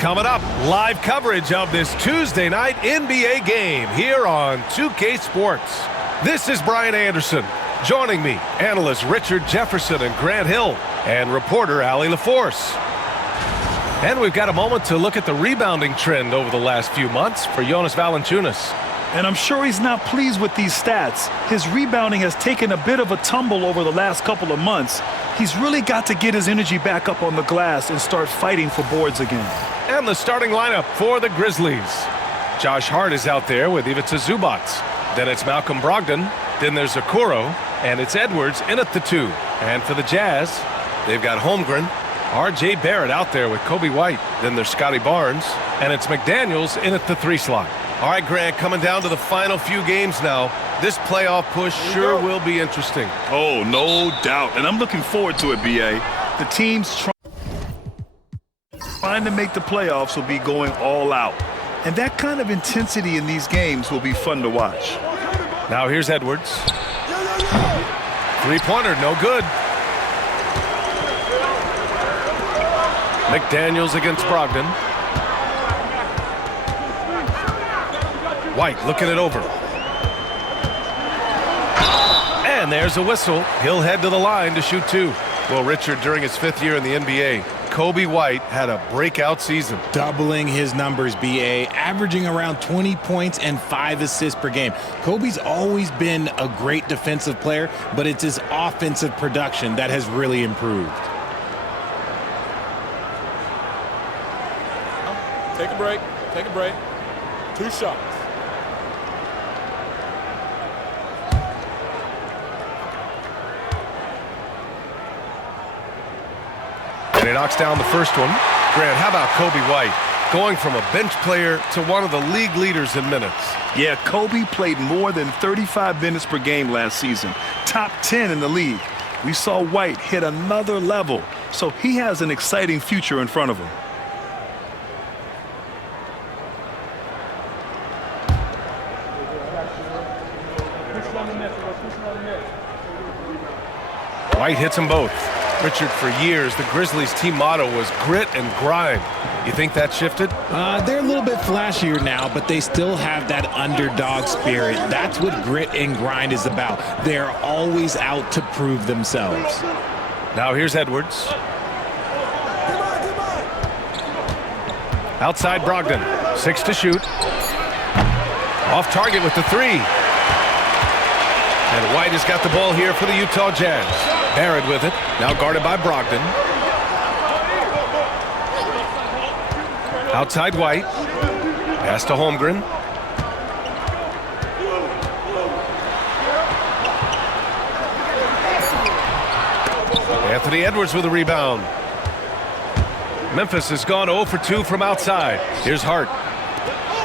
Coming up, live coverage of this Tuesday night NBA game here on 2K Sports. This is Brian Anderson. Joining me, analysts Richard Jefferson and Grant Hill, and reporter Allie LaForce. And we've got a moment to look at the rebounding trend over the last few months for Jonas Valanciunas. And I'm sure he's not pleased with these stats. His rebounding has taken a bit of a tumble over the last couple of months. He's really got to get his energy back up on the glass and start fighting for boards again. And the starting lineup for the Grizzlies. Josh Hart is out there with Ivica Zubac. Then it's Malcolm Brogdon. Then there's Okoro. And it's Edwards in at the 2. And for the Jazz, they've got Holmgren. R.J. Barrett out there with Kobe White. Then there's Scotty Barnes. And it's McDaniels in at the 3 slot. All right, Grant, coming down to the final few games now. This playoff push sure will be interesting. Oh, no doubt. And I'm looking forward to it, B.A. The teams trying to make the playoffs will be going all out. And that kind of intensity in these games will be fun to watch. Now here's Edwards. Three-pointer, no good. McDaniels against Brogdon. White looking it over. And there's a whistle. He'll head to the line to shoot 2. Well, Richard, during his 5th year in the NBA, Kobe White had a breakout season. Doubling his numbers, B.A., averaging around 20 points and 5 assists per game. Kobe's always been a great defensive player, but it's his offensive production that has really improved. Take a break. Take a break. 2 shots. And he knocks down the first one. Grant, how about Kobe White? Going from a bench player to one of the league leaders in minutes. Yeah, Kobe played more than 35 minutes per game last season. Top 10 in the league. We saw White hit another level. So he has an exciting future in front of him. White hits them both. Richard, for years, the Grizzlies' team motto was grit and grind. You think that shifted? They're a little bit flashier now, but they still have that underdog spirit. That's what grit and grind is about. They're always out to prove themselves. Now here's Edwards. Outside Brogdon. 6 to shoot. Off target with the 3. And White has got the ball here for the Utah Jazz. Barrett with it. Now guarded by Brogdon. Outside White. Pass to Holmgren. Anthony Edwards with a rebound. Memphis has gone 0 for 2 from outside. Here's Hart.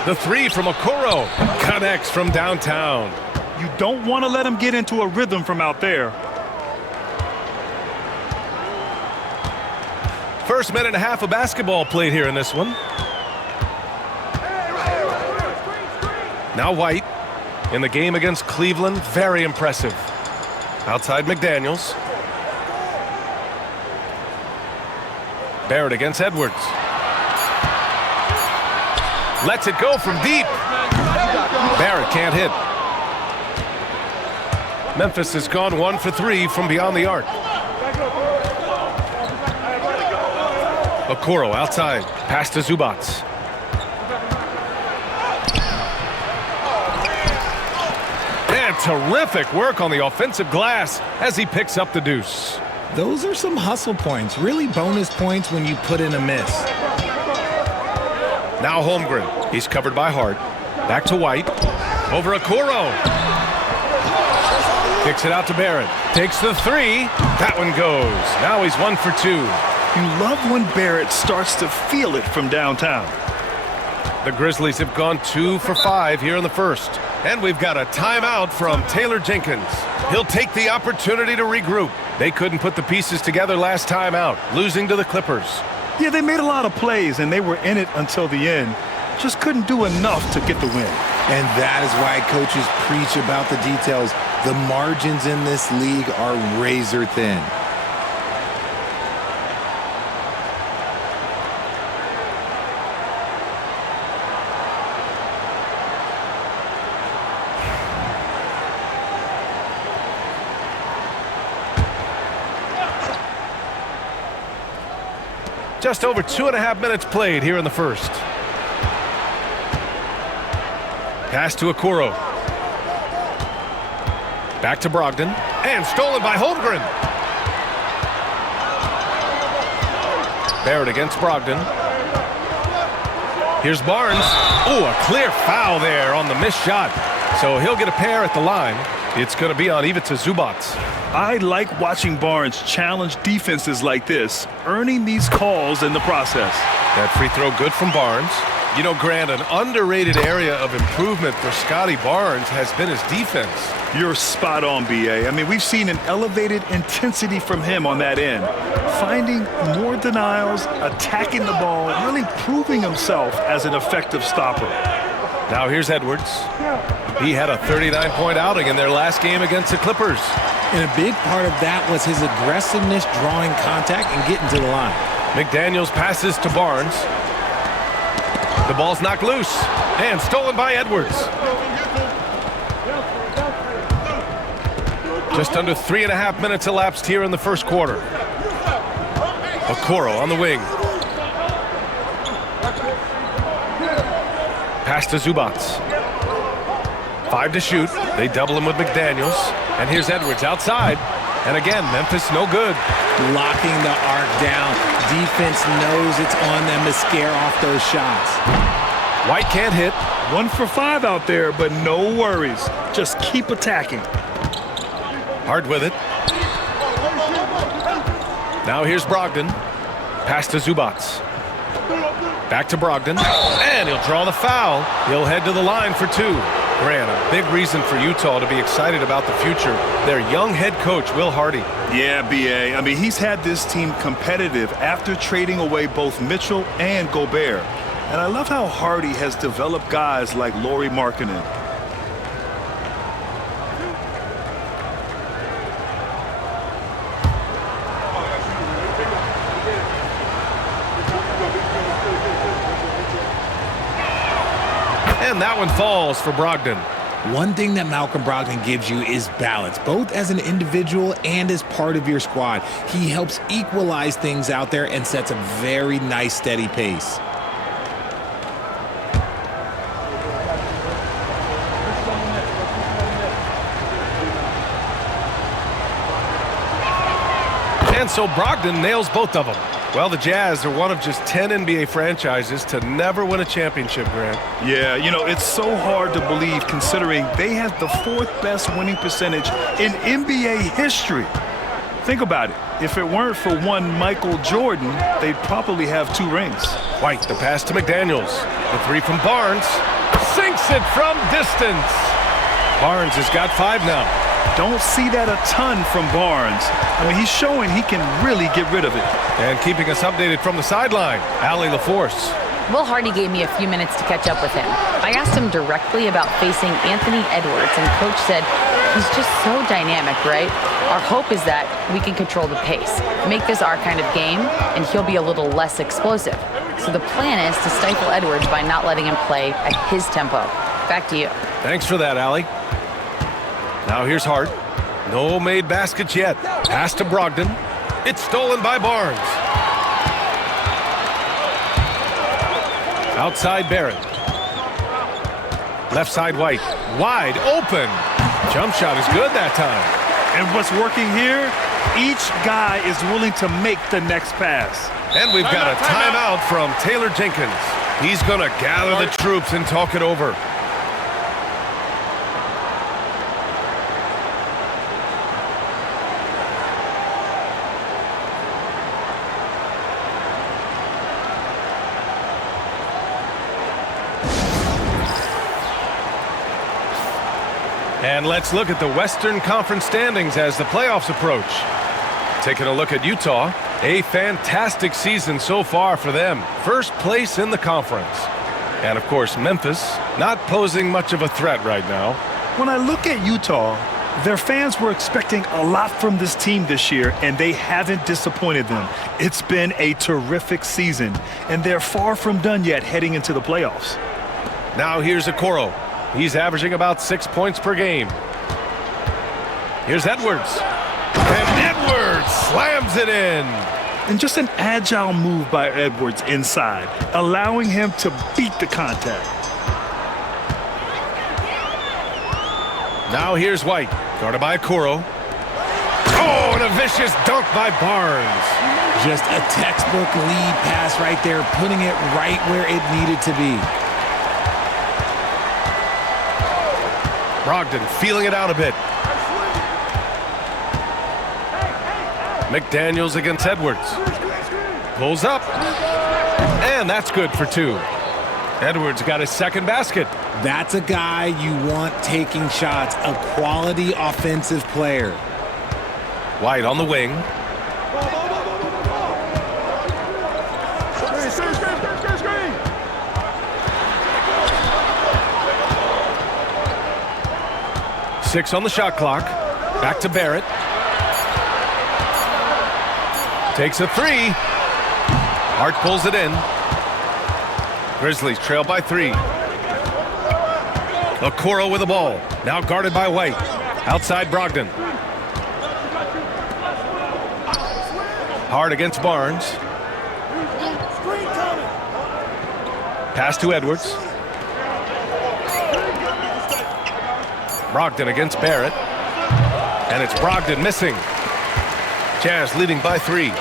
The 3 from Okoro. Connects from downtown. You don't want to let him get into a rhythm from out there. First minute and a half of basketball played here in this one. Now White in the game against Cleveland. Very impressive. Outside McDaniels. Barrett against Edwards. Lets it go from deep. Barrett can't hit. Memphis has gone 1 for 3 from beyond the arc. Okoro outside. Pass to Zubac. And terrific work on the offensive glass as he picks up the deuce. Those are some hustle points. Really bonus points when you put in a miss. Now Holmgren. He's covered by Hart. Back to White. Over Okoro. Kicks it out to Barrett. Takes the 3. That one goes. Now he's 1 for 2. You love when Barrett starts to feel it from downtown. The Grizzlies have gone 2 for 5 here in the first. And we've got a timeout from Taylor Jenkins. He'll take the opportunity to regroup. They couldn't put the pieces together last time out, losing to the Clippers. Yeah, they made a lot of plays, and they were in it until the end. Just couldn't do enough to get the win. And that is why coaches preach about the details. The margins in this league are razor thin. Just over 2.5 minutes played here in the first. Pass to Okoro. Back to Brogdon. And stolen by Holmgren. Barrett against Brogdon. Here's Barnes. Oh, a clear foul there on the missed shot. So he'll get a pair at the line. It's going to be on Ivica Zubac. I like watching Barnes challenge defenses like this, earning these calls in the process. That free throw good from Barnes. You know, Grant, an underrated area of improvement for Scotty Barnes has been his defense. You're spot on, B.A. I mean, we've seen an elevated intensity from him on that end. Finding more denials, attacking the ball, really proving himself as an effective stopper. Now here's Edwards. He had a 39-point outing in their last game against the Clippers. And a big part of that was his aggressiveness, drawing contact, and getting to the line. McDaniels passes to Barnes. The ball's knocked loose and stolen by Edwards. Just under 3.5 minutes elapsed here in the first quarter. Okoro on the wing. Pass to Zubac. 5 to shoot. They double him with McDaniels. And here's Edwards outside. And again, Memphis no good. Locking the arc down. Defense knows it's on them to scare off those shots. White can't hit. 1 for 5 out there, but no worries. Just keep attacking. Hard with it. Now here's Brogdon. Pass to Zubac. Back to Brogdon. And he'll draw the foul. He'll head to the line for 2. Grant, a big reason for Utah to be excited about the future. Their young head coach, Will Hardy. Yeah, B.A. I mean, he's had this team competitive after trading away both Mitchell and Gobert. And I love how Hardy has developed guys like Lauri Markkanen. And that one falls for Brogdon. One thing that Malcolm Brogdon gives you is balance, both as an individual and as part of your squad. He helps equalize things out there and sets a very nice, steady pace. And so Brogdon nails both of them. Well, the Jazz are one of just 10 NBA franchises to never win a championship, Grant. Yeah, you know, it's so hard to believe considering they had the 4th best winning percentage in NBA history. Think about it. If it weren't for one Michael Jordan, they'd probably have 2 rings. White, the pass to McDaniels. The 3 from Barnes. Sinks it from distance. Barnes has got 5 now. Don't see that a ton from Barnes. I mean, he's showing he can really get rid of it. And keeping us updated from the sideline, Allie LaForce. Will Hardy gave me a few minutes to catch up with him. I asked him directly about facing Anthony Edwards, and Coach said, he's just so dynamic, right? Our hope is that we can control the pace, make this our kind of game, and he'll be a little less explosive. So the plan is to stifle Edwards by not letting him play at his tempo. Back to you. Thanks for that, Allie. Now here's Hart. No made baskets yet. Pass to Brogdon. It's stolen by Barnes. Outside Barrett. Left side White. Wide open. Jump shot is good that time. And what's working here? Each guy is willing to make the next pass. And we've got a timeout from Taylor Jenkins. He's going to gather the troops and talk it over. And let's look at the Western Conference standings as the playoffs approach. Taking a look at Utah, a fantastic season so far for them. First place in the conference. And of course, Memphis, not posing much of a threat right now. When I look at Utah, their fans were expecting a lot from this team this year, and they haven't disappointed them. It's been a terrific season, and they're far from done yet heading into the playoffs. Now here's Okoro. He's averaging about 6 points per game. Here's Edwards. And Edwards slams it in. And just an agile move by Edwards inside, allowing him to beat the contact. Now here's White, guarded by Okoro. Oh, and a vicious dunk by Barnes. Just a textbook lead pass right there, putting it right where it needed to be. Brogdon feeling it out a bit. McDaniels against Edwards. Pulls up. And that's good for 2. Edwards got his second basket. That's a guy you want taking shots, a quality offensive player. White on the wing. Six on the shot clock. Back to Barrett. Takes a 3. Hart pulls it in. Grizzlies trail by 3. Okoro with the ball. Now guarded by White. Outside Brogdon. Hart against Barnes. Pass to Edwards. Brogdon against Barrett. And it's Brogdon missing. Jazz leading by 3.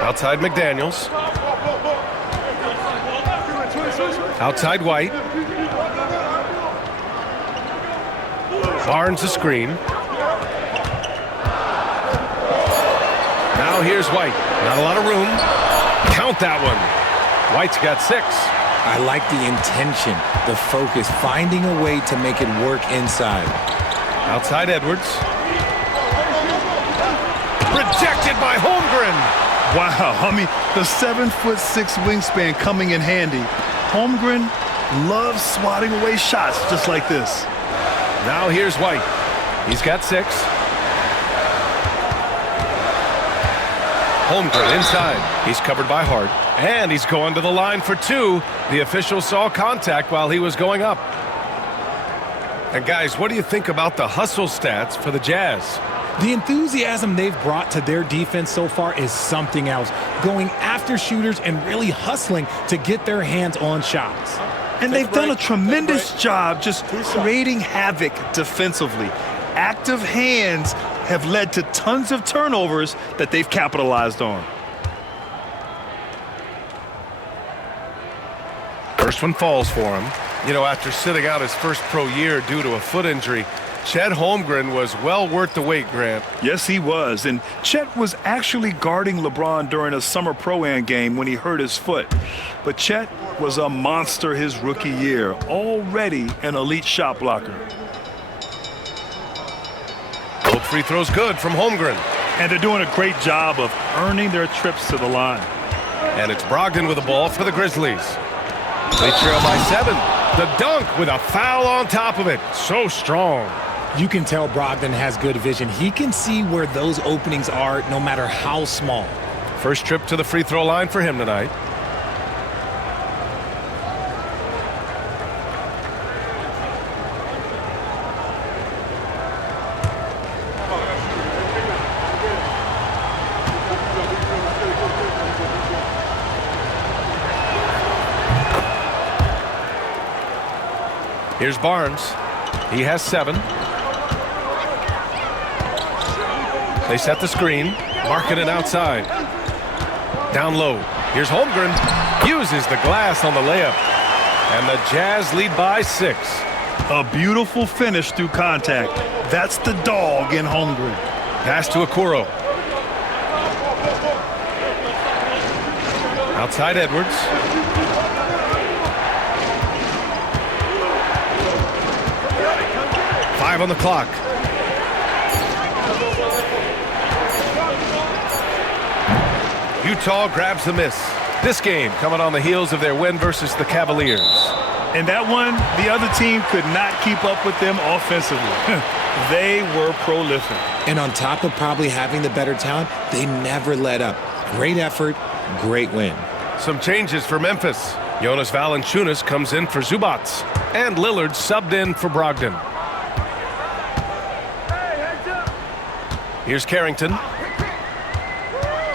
Outside McDaniels. Outside White. Barnes a screen. Now here's White. Not a lot of room. Count that one. White's got 6. I like the intention, the focus, finding a way to make it work inside. Outside Edwards. Rejected by Holmgren. Wow, I mean, the 7'6" wingspan coming in handy. Holmgren loves swatting away shots just like this. Now here's White. He's got 6. Holmgren inside. He's covered by Hart. And he's going to the line for 2. The official saw contact while he was going up. And guys, what do you think about the hustle stats for the Jazz? The enthusiasm they've brought to their defense so far is something else. Going after shooters and really hustling to get their hands on shots. And they've done a tremendous job just creating havoc defensively. Active hands have led to tons of turnovers that they've capitalized on. First one falls for him. You know, after sitting out his first pro year due to a foot injury, Chet Holmgren was well worth the wait, Grant. Yes, he was. And Chet was actually guarding LeBron during a summer Pro-Am game when he hurt his foot. But Chet was a monster his rookie year, already an elite shot blocker. Both free throws good from Holmgren. And they're doing a great job of earning their trips to the line. And it's Brogdon with the ball for the Grizzlies. They trail by 7. The dunk with a foul on top of it. So strong. You can tell Brogdon has good vision. He can see where those openings are no matter how small. First trip to the free throw line for him tonight. Here's Barnes. He has 7. They set the screen. Marking it outside. Down low. Here's Holmgren. Uses the glass on the layup. And the Jazz lead by 6. A beautiful finish through contact. That's the dog in Holmgren. Pass to Okoro. Outside Edwards. Five on the clock. Utah grabs the miss. This game coming on the heels of their win versus the Cavaliers. And that one, the other team could not keep up with them offensively. They were prolific. And on top of probably having the better talent, they never let up. Great effort, great win. Some changes for Memphis. Jonas Valanciunas comes in for Zubac. And Lillard subbed in for Brogdon. Here's Carrington.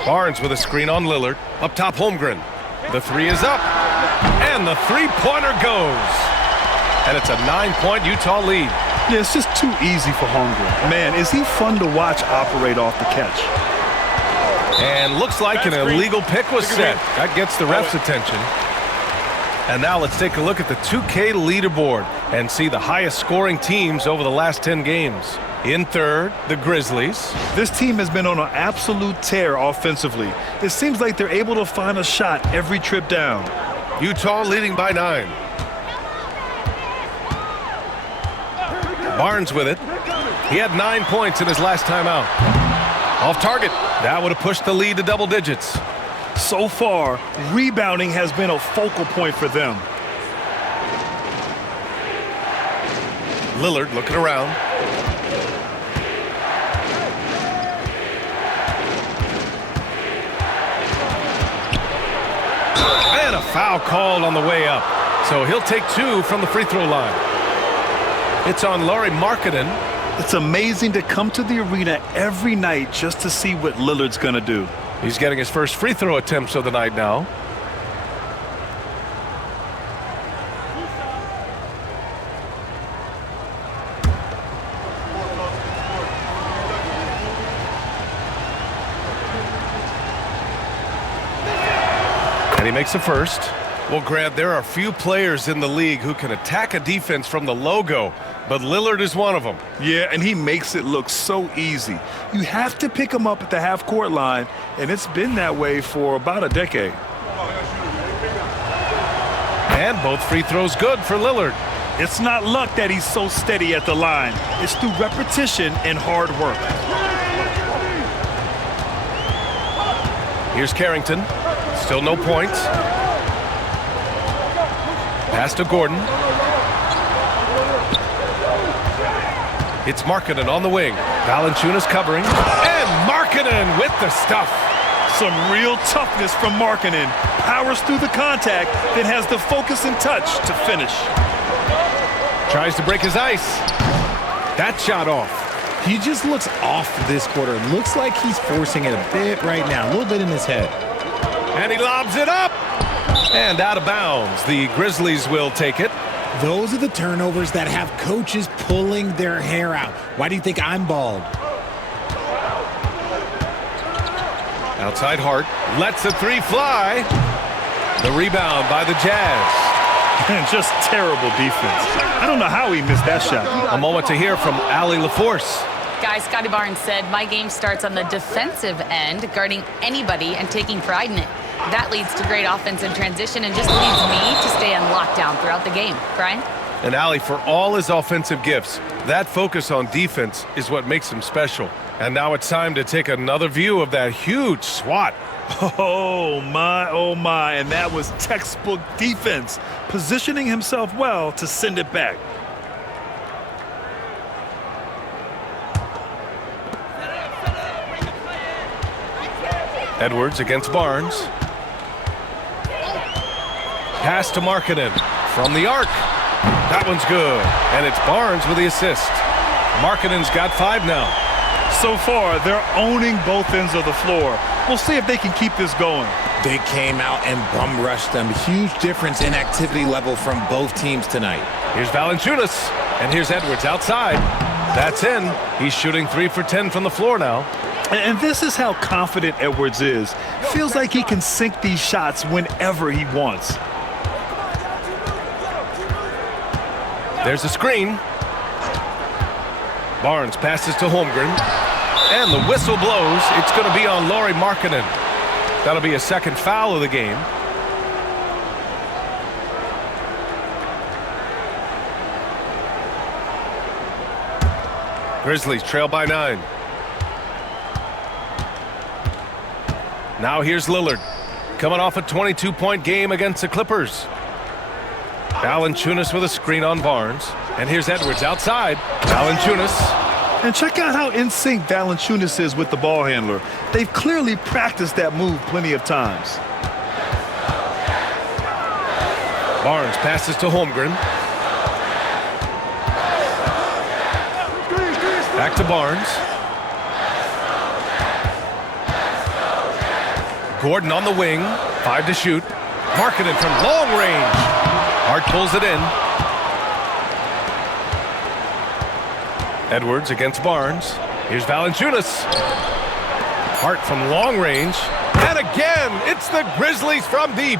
Barnes with a screen on Lillard. Up top, Holmgren. The three is up. And the three-pointer goes. And it's a 9-point Utah lead. Yeah, it's just too easy for Holmgren. Man, is he fun to watch operate off the catch. And looks like an illegal pick was set. That gets the ref's attention. And now let's take a look at the 2K leaderboard and see the highest scoring teams over the last 10 games. In third, the Grizzlies. This team has been on an absolute tear offensively. It seems like they're able to find a shot every trip down. Utah leading by 9. Barnes with it. He had 9 points in his last time out. Off target. That would have pushed the lead to double digits. So far, rebounding has been a focal point for them. Lillard looking around. And a foul called on the way up. So he'll take 2 from the free throw line. It's on Lauri Markkanen. It's amazing to come to the arena every night just to see what Lillard's going to do. He's getting his first free throw attempts of the night now. And he makes the first. Well, Grant, there are few players in the league who can attack a defense from the logo, but Lillard is one of them. Yeah, and he makes it look so easy. You have to pick him up at the half-court line, and it's been that way for about a decade. And both free throws good for Lillard. It's not luck that he's so steady at the line. It's through repetition and hard work. Here's Carrington. Still no points. Pass to Gordon. It's Markkanen on the wing. Valanciunas covering. And Markkanen with the stuff. Some real toughness from Markkanen. Powers through the contact, then has the focus and touch to finish. Tries to break his ice. That shot off. He just looks off this quarter. Looks like he's forcing it a bit right now. A little bit in his head. And he lobs it up. And out of bounds. The Grizzlies will take it. Those are the turnovers that have coaches pulling their hair out. Why do you think I'm bald? Outside Hart. Lets the three fly. The rebound by the Jazz. And just terrible defense. I don't know how he missed that shot. A moment to hear from Allie LaForce. Guys, Scotty Barnes said, my game starts on the defensive end, guarding anybody and taking pride in it. That leads to great offense in transition and just leads me to stay in lockdown throughout the game. Brian? And Allie, for all his offensive gifts, that focus on defense is what makes him special. And now it's time to take another view of that huge swat. Oh my, and that was textbook defense, positioning himself well to send it back. Edwards against Barnes. Pass to Markkanen from the arc. That one's good, and it's Barnes with the assist. Markkanen's got 5 now. So far, they're owning both ends of the floor. We'll see if they can keep this going. They came out and bum rushed them. Huge difference in activity level from both teams tonight. Here's Valanciunas, and here's Edwards outside. That's in. He's shooting 3 for 10 from the floor now. And this is how confident Edwards is. Feels like he can sink these shots whenever he wants. There's a screen. Barnes passes to Holmgren. And the whistle blows. It's going to be on Lauri Markkanen. That'll be a second foul of the game. Grizzlies trail by 9. Now here's Lillard. Coming off a 22-point game against the Clippers. Valanciunas with a screen on Barnes. And here's Edwards outside. Valanciunas. And check out how in sync Valanciunas is with the ball handler. They've clearly practiced that move plenty of times. Barnes passes to Holmgren. Back to Barnes. Gordon on the wing. 5 to shoot. Markkanen from long range. Hart pulls it in. Edwards against Barnes. Here's Valanciunas. Hart from long range. And again, it's the Grizzlies from deep.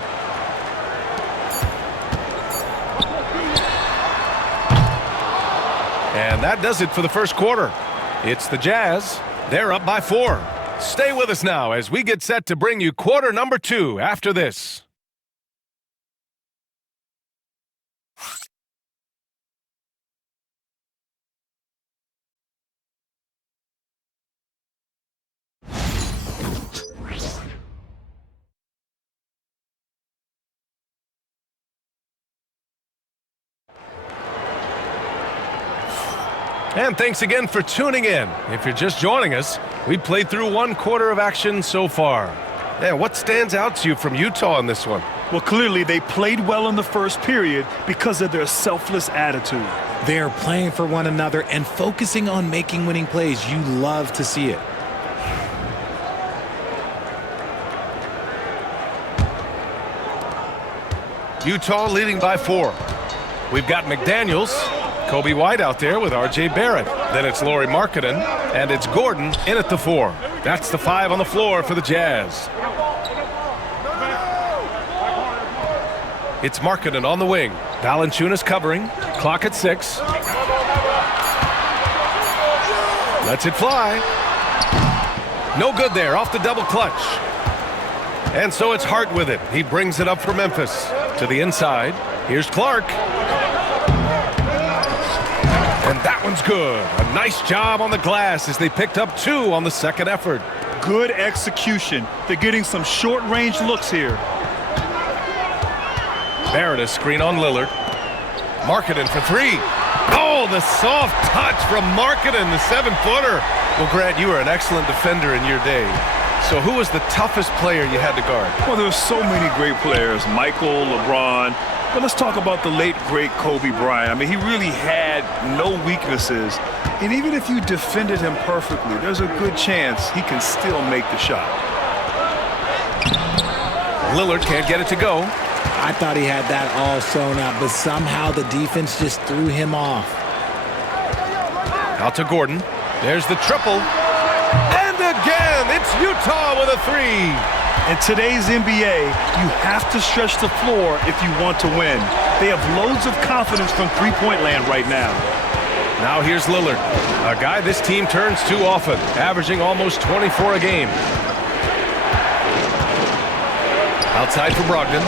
And that does it for the first quarter. It's the Jazz. They're up by 4. Stay with us now as we get set to bring you quarter number 2 after this. And thanks again for tuning in. If you're just joining us, we played through 1 quarter of action so far. Yeah, what stands out to you from Utah in this one? Well, clearly they played well in the first period because of their selfless attitude. They are playing for one another and focusing on making winning plays. You love to see it. Utah leading by 4. We've got McDaniels, Kobe White out there with R.J. Barrett. Then it's Lauri Markkanen, and it's Gordon in at the 4. That's the 5 on the floor for the Jazz. It's Markkanen on the wing. Valanciunas covering. Clock at 6. Lets it fly. No good there, off the double clutch. And so it's Hart with it. He brings it up for Memphis. To the inside. Here's Clark. And that one's good. A nice job on the glass as they picked up 2 on the second effort. Good execution. They're getting some short-range looks here. Barrett a screen on Lillard. Markkanen for 3. Oh, the soft touch from Markkanen, the 7-footer. Well, Grant, you were an excellent defender in your day. So who was the toughest player you had to guard? Well, there's so many great players. Michael, LeBron. But let's talk about the late, great Kobe Bryant. I mean, he really had no weaknesses. And even if you defended him perfectly, there's a good chance he can still make the shot. Lillard can't get it to go. I thought he had that all sewn up, but somehow the defense just threw him off. Out to Gordon. There's the triple. And again, it's Utah with a 3. In today's NBA, you have to stretch the floor if you want to win. They have loads of confidence from three-point land right now. Now here's Lillard, a guy this team turns to often, averaging almost 24 a game. Outside for Brogdon.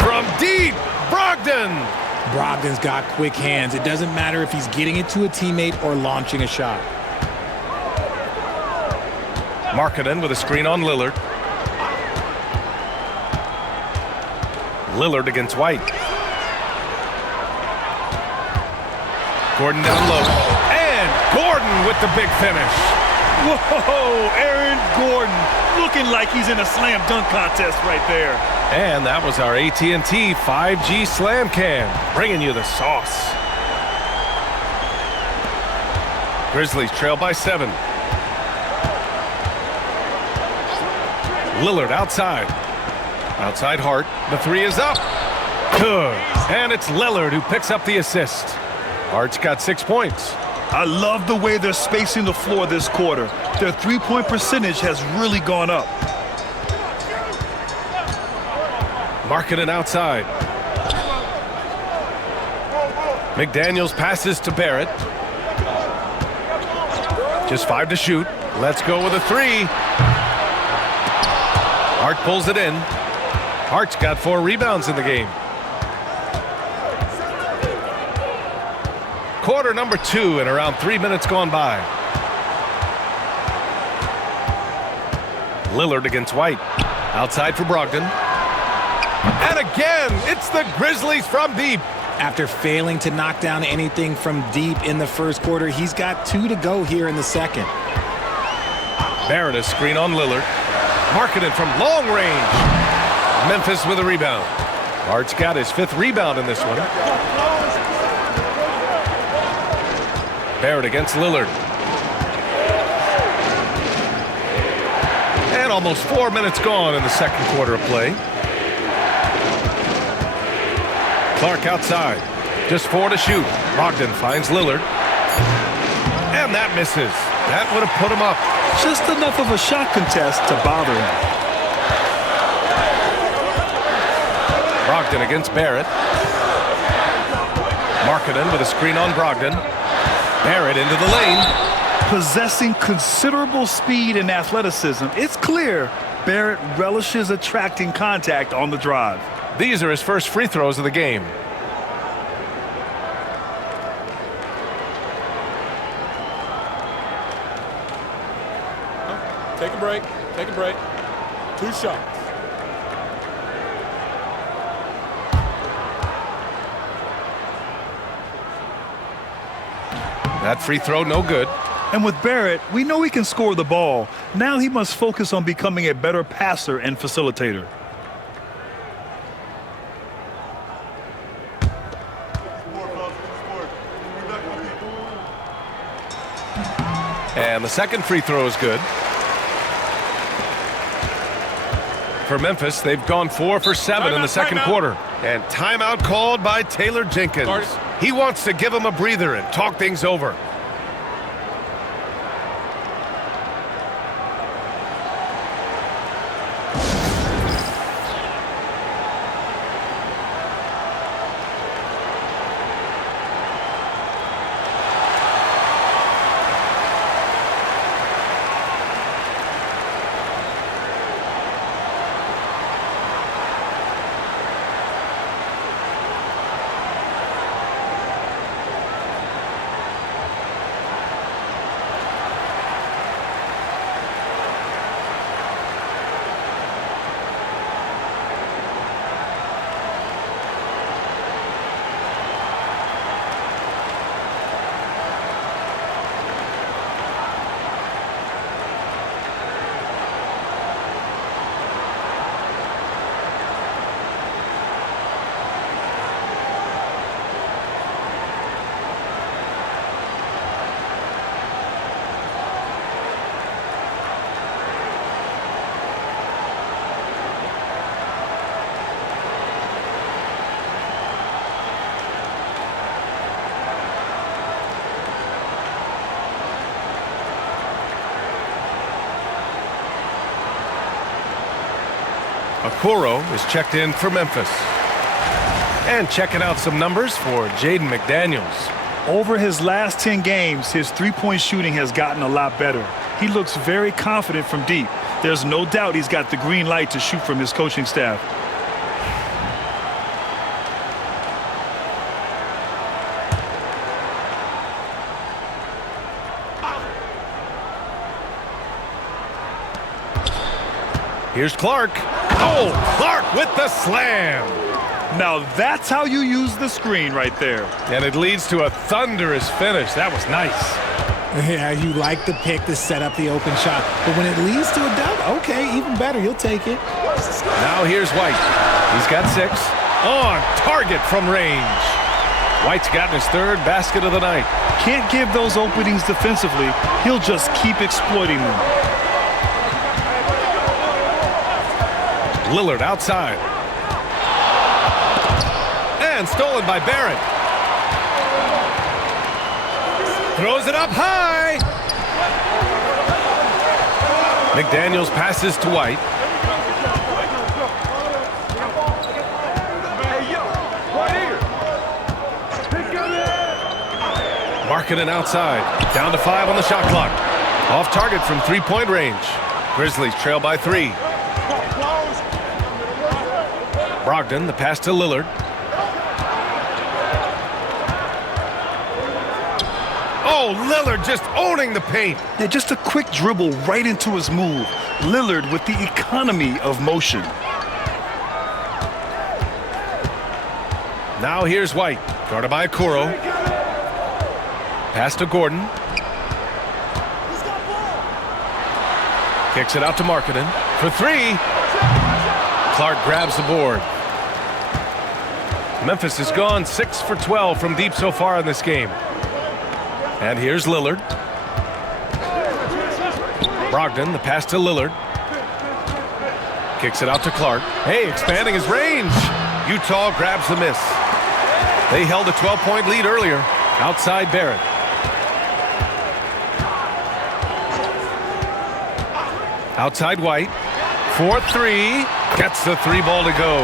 From deep, Brogdon! Brogdon's got quick hands. It doesn't matter if he's getting it to a teammate or launching a shot. Markkanen with a screen on Lillard. Lillard against White. Gordon down low. And Gordon with the big finish. Whoa, Aaron Gordon looking like he's in a slam dunk contest right there. And that was our AT&T 5G Slam Cam, bringing you the sauce. Grizzlies trail by 7. Lillard outside. Outside Hart. The 3 is up. Good. And it's Lillard who picks up the assist. Hart's got 6 points. I love the way they're spacing the floor this quarter. Their three-point percentage has really gone up. Markkanen outside. McDaniels passes to Barrett. Just 5 to shoot. Let's go with a 3. Hart pulls it in. Hart's got 4 rebounds in the game. Quarter number 2 and around 3 minutes gone by. Lillard against White. Outside for Brogdon. And again, it's the Grizzlies from deep. After failing to knock down anything from deep in the first quarter, he's got 2 to go here in the second. Barrett a screen on Lillard. Markkanen from long range. Memphis with a rebound. Hart's got his 5th rebound in this one. Barrett against Lillard. And almost 4 minutes gone in the second quarter of play. Clark outside. Just 4 to shoot. Brogdon finds Lillard. And that misses. That would have put him up. Just enough of a shot contest to bother him. Brogdon against Barrett. Markkanen with a screen on Brogdon. Barrett into the lane. Possessing considerable speed and athleticism, it's clear Barrett relishes attracting contact on the drive. These are his first free throws of the game. Take a break. Take a break. 2 shots. That free throw, no good. And with Barrett, we know he can score the ball. Now he must focus on becoming a better passer and facilitator. And the second free throw is good. For Memphis, they've gone 4 for 7 in the second quarter. And timeout called by Taylor Jenkins. He wants to give him a breather and talk things over. Okoro is checked in for Memphis. And checking out some numbers for Jaden McDaniels. Over his last 10 games, his three-point shooting has gotten a lot better. He looks very confident from deep. There's no doubt he's got the green light to shoot from his coaching staff. Here's Clark. Oh, Clark with the slam. Now that's how you use the screen right there. And it leads to a thunderous finish. That was nice. Yeah, you like the pick to set up the open shot. But when it leads to a dunk, okay, even better. You'll take it. Now here's White. He's got 6. On target from range. White's gotten his 3rd basket of the night. Can't give those openings defensively. He'll just keep exploiting them. Lillard outside. And stolen by Barrett. Throws it up high. McDaniels passes to White. Markkanen outside. Down to 5 on the shot clock. Off target from 3-point range. Grizzlies trail by 3. Brogdon, the pass to Lillard. Oh, Lillard just owning the paint. Yeah, just a quick dribble right into his move. Lillard with the economy of motion. Now here's White, guarded by Okoro. Pass to Gordon. Kicks it out to Markkanen for 3. Clark grabs the board. Memphis has gone 6 for 12 from deep so far in this game. And here's Lillard. Brogdon, the pass to Lillard. Kicks it out to Clark. Hey, expanding his range. Utah grabs the miss. They held a 12-point lead earlier. Outside Barrett. Outside White. 4-3. Gets the 3 ball to go.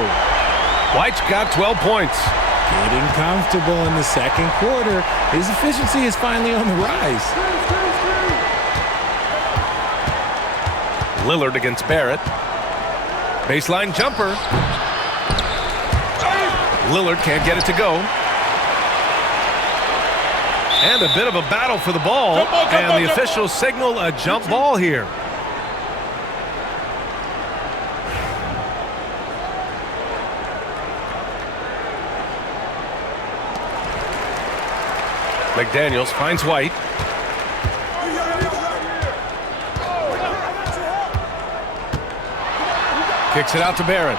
White's got 12 points. Getting comfortable in the second quarter. His efficiency is finally on the rise. Lillard against Barrett. Baseline jumper. Lillard can't get it to go. And a bit of a battle for the ball. And the officials signal a jump ball here. McDaniels finds White. Kicks it out to Barrett.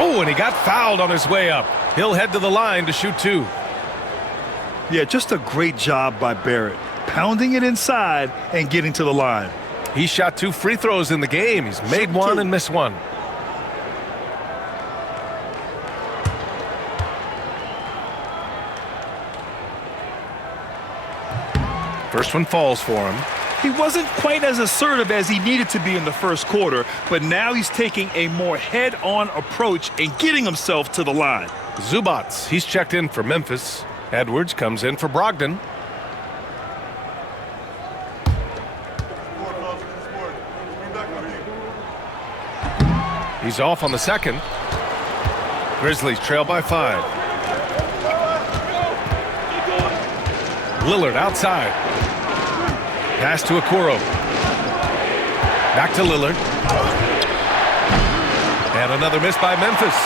Oh, and he got fouled on his way up. He'll head to the line to shoot 2. Yeah, just a great job by Barrett. Pounding it inside and getting to the line. He shot 2 free throws in the game. He's made 1 and missed 1. First one falls for him. He wasn't quite as assertive as he needed to be in the first quarter, but now he's taking a more head-on approach and getting himself to the line. Zubats, he's checked in for Memphis. Edwards comes in for Brogdon. He's off on the second. Grizzlies trail by 5. Lillard outside. Pass to Okoro. Back to Lillard. And another miss by Memphis.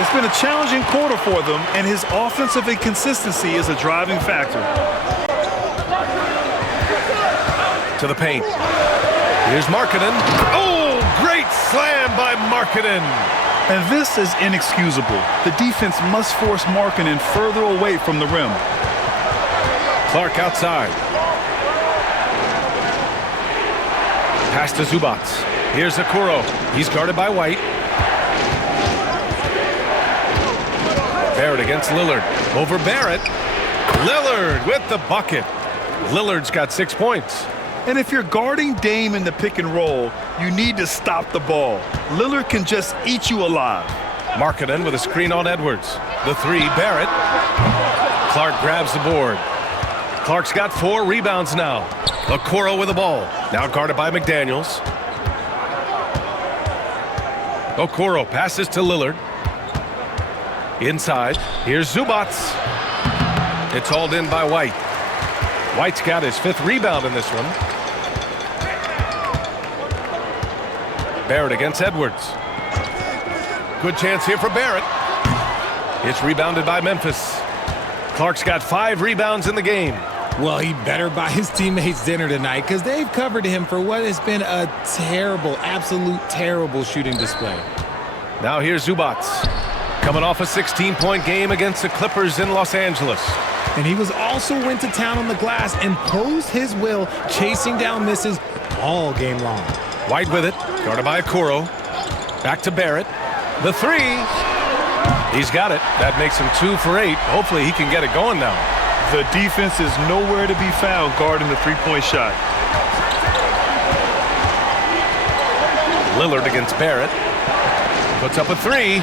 It's been a challenging quarter for them, and his offensive inconsistency is a driving factor. To the paint. Here's Markkanen. Oh, great slam by Markkanen. And this is inexcusable. The defense must force Markkanen further away from the rim. Clark outside. Pass to Zubats. Here's Okoro. He's guarded by White. Barrett against Lillard. Over Barrett. Lillard with the bucket. Lillard's got 6 points. And if you're guarding Dame in the pick and roll, you need to stop the ball. Lillard can just eat you alive. Markkanen with a screen on Edwards. The 3, Barrett. Clark grabs the board. Clark's got 4 rebounds now. Okoro with the ball. Now guarded by McDaniels. Okoro passes to Lillard. Inside. Here's Zubats. It's hauled in by White. White's got his 5th rebound in this one. Barrett against Edwards. Good chance here for Barrett. It's rebounded by Memphis. Clark's got 5 rebounds in the game. Well, he better buy his teammates dinner tonight because they've covered him for what has been a terrible, absolute terrible shooting display. Now here's Zubats. Coming off a 16-point game against the Clippers in Los Angeles. And he was also went to town on the glass and posed his will, chasing down misses all game long. White with it, guarded by Okoro. Back to Barrett. The 3. He's got it. That makes him 2 for 8. Hopefully he can get it going now. The defense is nowhere to be found guarding the 3-point shot. Lillard against Barrett. Puts up a 3.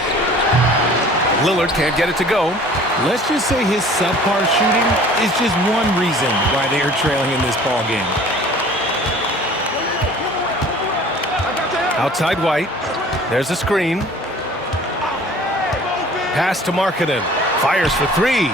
Lillard can't get it to go. Let's just say his subpar shooting is just one reason why they are trailing in this ball game. Outside White. There's a screen. Pass to Markkanen. Fires for 3.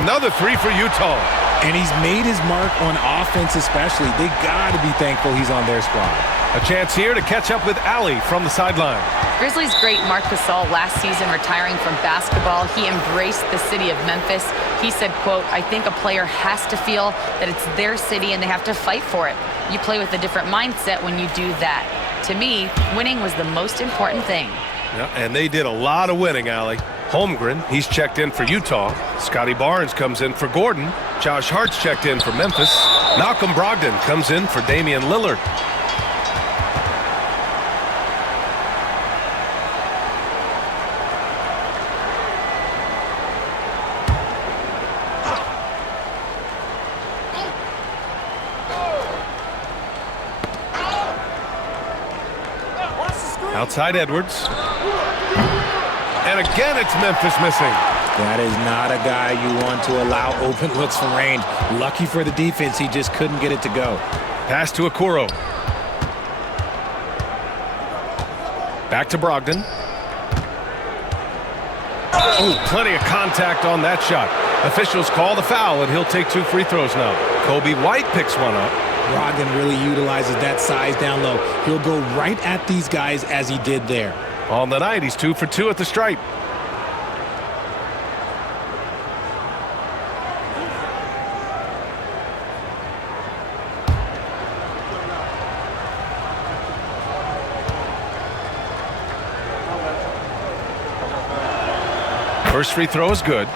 Another 3 for Utah. And he's made his mark on offense especially. They got to be thankful he's on their squad. A chance here to catch up with Allie from the sideline. Grizzlies great Marc Gasol last season retiring from basketball. He embraced the city of Memphis. He said, quote, "I think a player has to feel that it's their city and they have to fight for it. You play with a different mindset when you do that. To me, winning was the most important thing." Yeah, and they did a lot of winning, Allie. Holmgren, he's checked in for Utah. Scotty Barnes comes in for Gordon. Josh Hart's checked in for Memphis. Malcolm Brogdon comes in for Damian Lillard. Outside Edwards. And again, it's Memphis missing. That is not a guy you want to allow open looks from range. Lucky for the defense, he just couldn't get it to go. Pass to Okoro. Back to Brogdon. Oh, plenty of contact on that shot. Officials call the foul, and he'll take 2 free throws now. Kobe White picks one up. Brogdon really utilizes that size down low. He'll go right at these guys as he did there. On the night, he's 2 for 2 at the stripe. First free throw is good.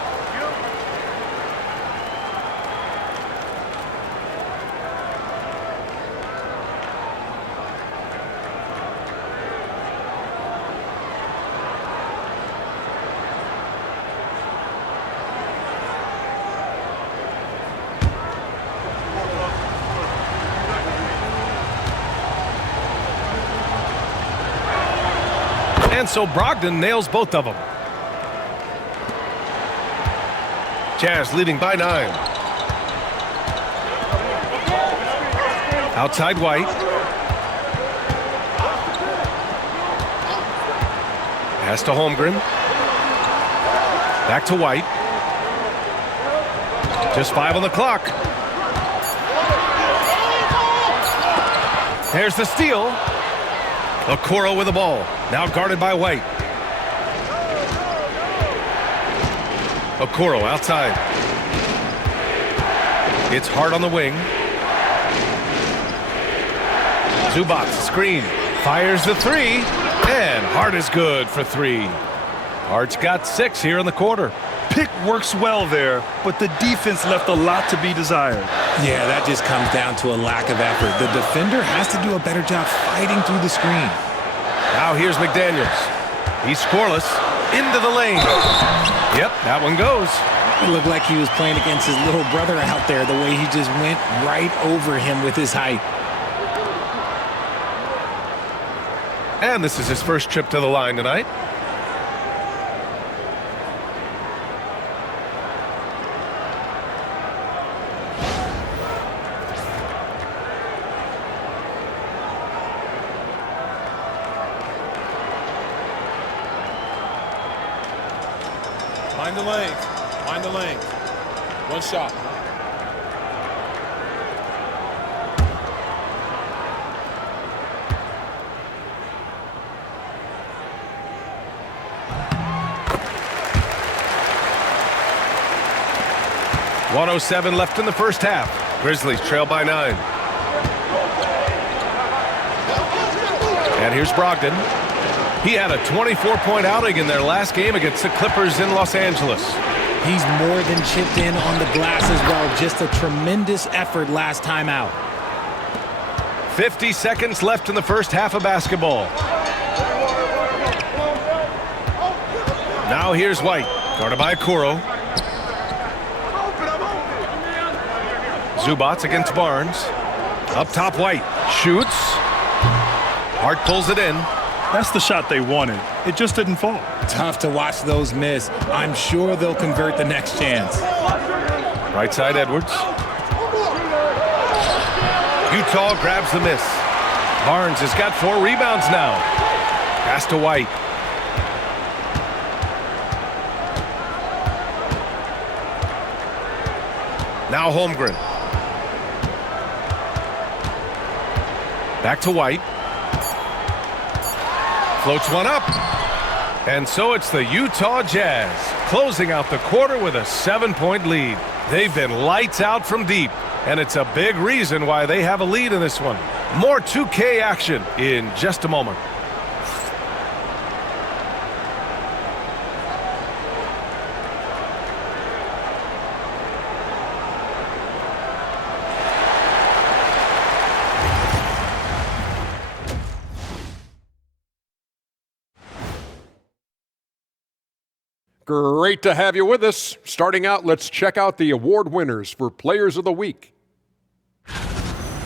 And so Brogdon nails both of them. Jazz leading by 9. Outside White. Pass to Holmgren. Back to White. Just 5 on the clock. There's the steal. Okoro with the ball. Now guarded by White. Okoro outside. It's Hart on the wing. Zubac screen. Fires the 3. And Hart is good for 3. Hart's got 6 here in the quarter. Pick works well there, but the defense left a lot to be desired. Yeah, that just comes down to a lack of effort. The defender has to do a better job fighting through the screen. Now here's McDaniels. He's scoreless. Into the lane. Yep, that one goes. It looked like he was playing against his little brother out there, the way he just went right over him with his height. And this is his first trip to the line tonight. Find the lane. Find the lane. One shot. .107 left in the first half. Grizzlies trail by 9. And here's Brogdon. He had a 24-point outing in their last game against the Clippers in Los Angeles. He's more than chipped in on the glass as well. Just a tremendous effort last time out. 50 seconds left in the first half of basketball. Now here's White, guarded by Okoro. Zubac against Barnes. Up top, White shoots. Hart pulls it in. That's the shot they wanted. It just didn't fall. Tough to watch those miss. I'm sure they'll convert the next chance. Right side, Edwards. Utah grabs the miss. Barnes has got 4 rebounds now. Pass to White. Now Holmgren. Back to White. Floats one up. And so it's the Utah Jazz closing out the quarter with a 7-point lead. They've been lights out from deep, and it's a big reason why they have a lead in this one. More 2K action in just a moment. Great to have you with us. Starting out, let's check out the award winners for Players of the Week.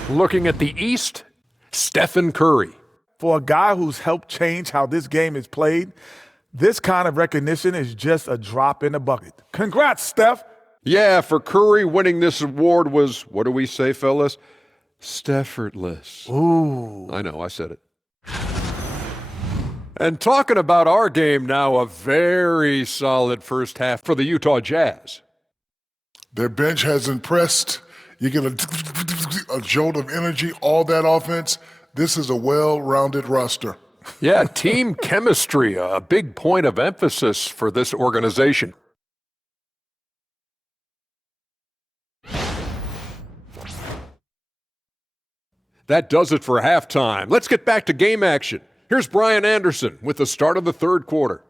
Looking at the East, Stephen Curry. For a guy who's helped change how this game is played, this kind of recognition is just a drop in the bucket. Congrats, Steph. Yeah, for Curry, winning this award was, what do we say, fellas? Steffortless. Ooh. I know, I said it. And talking about our game now, a very solid first half for the Utah Jazz. Their bench has impressed. You get a jolt of energy, all that offense. This is a well-rounded roster. Yeah, team chemistry, a big point of emphasis for this organization. That does it for halftime. Let's get back to game action. Here's Brian Anderson with the start of the third quarter.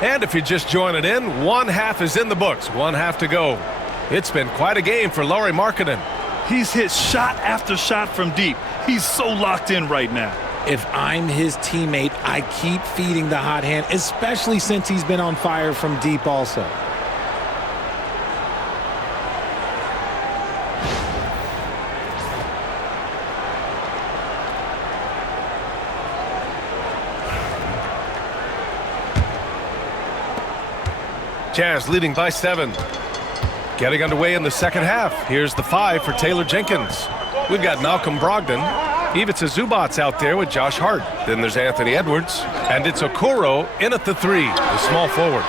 And if you're just joining in, one half is in the books, one half to go. It's been quite a game for Lauri Markkanen. He's hit shot after shot from deep. He's so locked in right now. If I'm his teammate, I keep feeding the hot hand, especially since he's been on fire from deep also. Jazz leading by 7. Getting underway in the second half. Here's the 5 for Taylor Jenkins. We've got Malcolm Brogdon. Ivica Zubac's out there with Josh Hart. Then there's Anthony Edwards. And it's Okoro in at the 3, the small forward.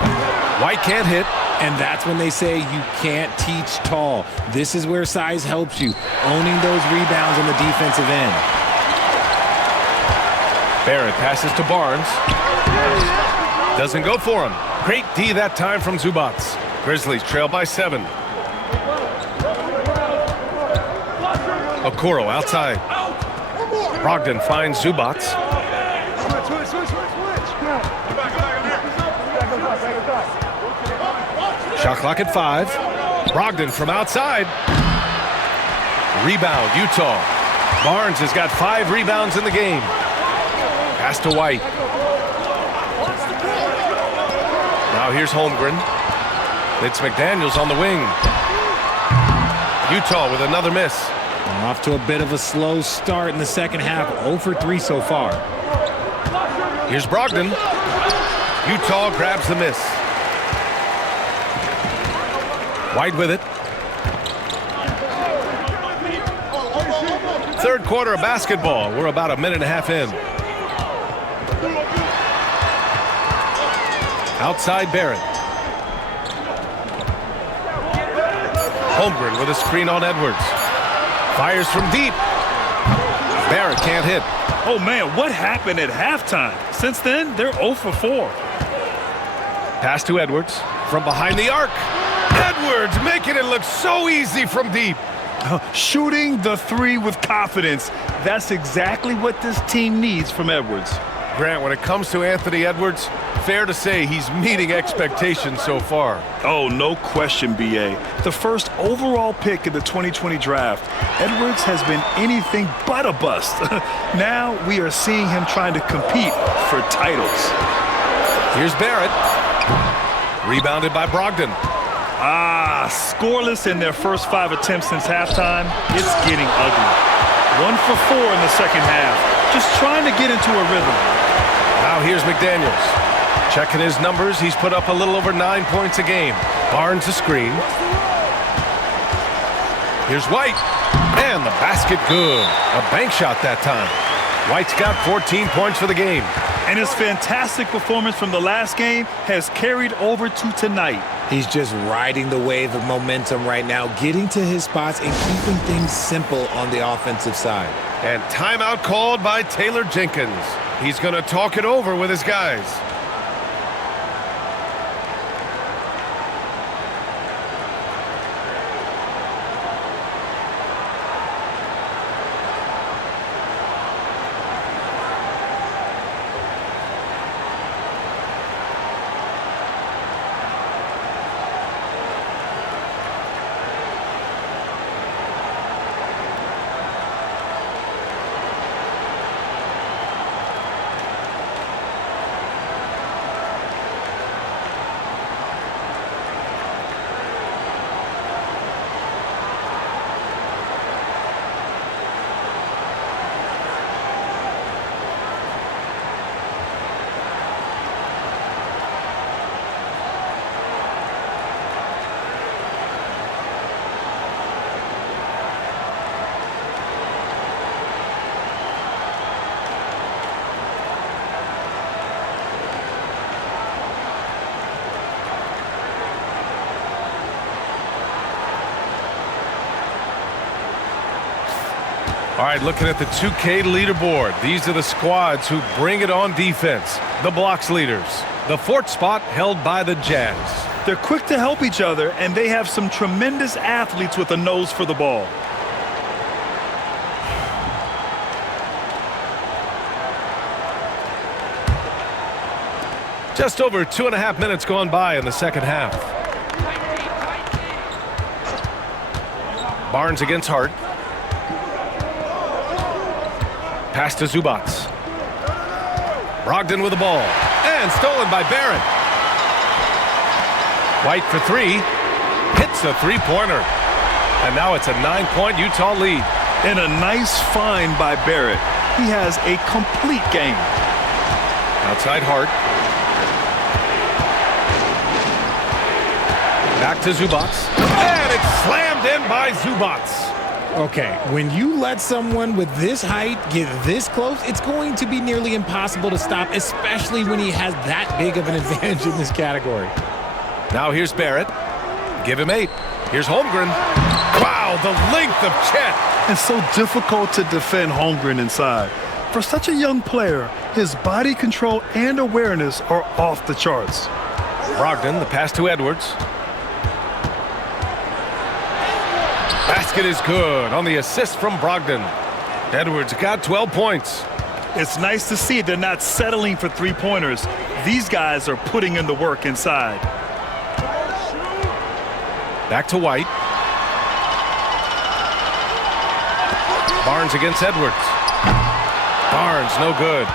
White can't hit. And that's when they say you can't teach tall. This is where size helps you, owning those rebounds on the defensive end. Barrett passes to Barnes. Doesn't go for him. Great D that time from Zubac. Grizzlies trail by 7. Okoro outside. Brogdon finds Zubac. Shot clock at 5. Brogdon from outside. Rebound, Utah. Barnes has got 5 rebounds in the game. Pass to White. Now here's Holmgren. It's McDaniels on the wing. Utah with another miss. Off to a bit of a slow start in the second half. 0 for 3 so far. Here's Brogdon. Utah grabs the miss. White with it. Third quarter of basketball. We're about a minute and a half in. Outside Barrett. Holmgren with a screen on Edwards. Fires from deep. Barrett can't hit. Oh, man, what happened at halftime? Since then, they're 0 for 4. Pass to Edwards from behind the arc. Edwards making it look so easy from deep. Shooting the 3 with confidence. That's exactly what this team needs from Edwards. Grant, when it comes to Anthony Edwards, fair to say he's meeting expectations so far. Oh, no question, B.A. The first overall pick in the 2020 draft, Edwards has been anything but a bust. Now we are seeing him trying to compete for titles. Here's Barrett. Rebounded by Brogdon. Scoreless in their first 5 attempts since halftime. It's getting ugly. 1 for 4 in the second half. Just trying to get into a rhythm. Now here's McDaniels. Checking his numbers, he's put up a little over 9 points a game. Barnes a screen. Here's White. And the basket good. A bank shot that time. White's got 14 points for the game. And his fantastic performance from the last game has carried over to tonight. He's just riding the wave of momentum right now, getting to his spots and keeping things simple on the offensive side. And timeout called by Taylor Jenkins. He's going to talk it over with his guys. All right, looking at the 2K leaderboard. These are the squads who bring it on defense. The blocks leaders. The fourth spot held by the Jazz. They're quick to help each other, and they have some tremendous athletes with a nose for the ball. Just over 2.5 minutes gone by in the second half. Barnes against Hart. Pass to Zubats. Brogdon with the ball. And stolen by Barrett. White for three. Hits the three-pointer. And now it's a 9-point Utah lead. And a nice find by Barrett. He has a complete game. Outside Hart. Back to Zubats. And it's slammed in by Zubats. Okay, when you let someone with this height get this close, it's going to be nearly impossible to stop, especially when he has that big of an advantage in this category. Now here's Barrett. Give him 8. Here's Holmgren. Wow, the length of Chet. It's so difficult to defend Holmgren inside. For such a young player, his body control and awareness are off the charts. Brogdon, the pass to Edwards. Basket is good on the assist from Brogdon. Edwards got 12 points. It's nice to see they're not settling for three-pointers. These guys are putting in the work inside. Back to White. Barnes against Edwards. Barnes, no good.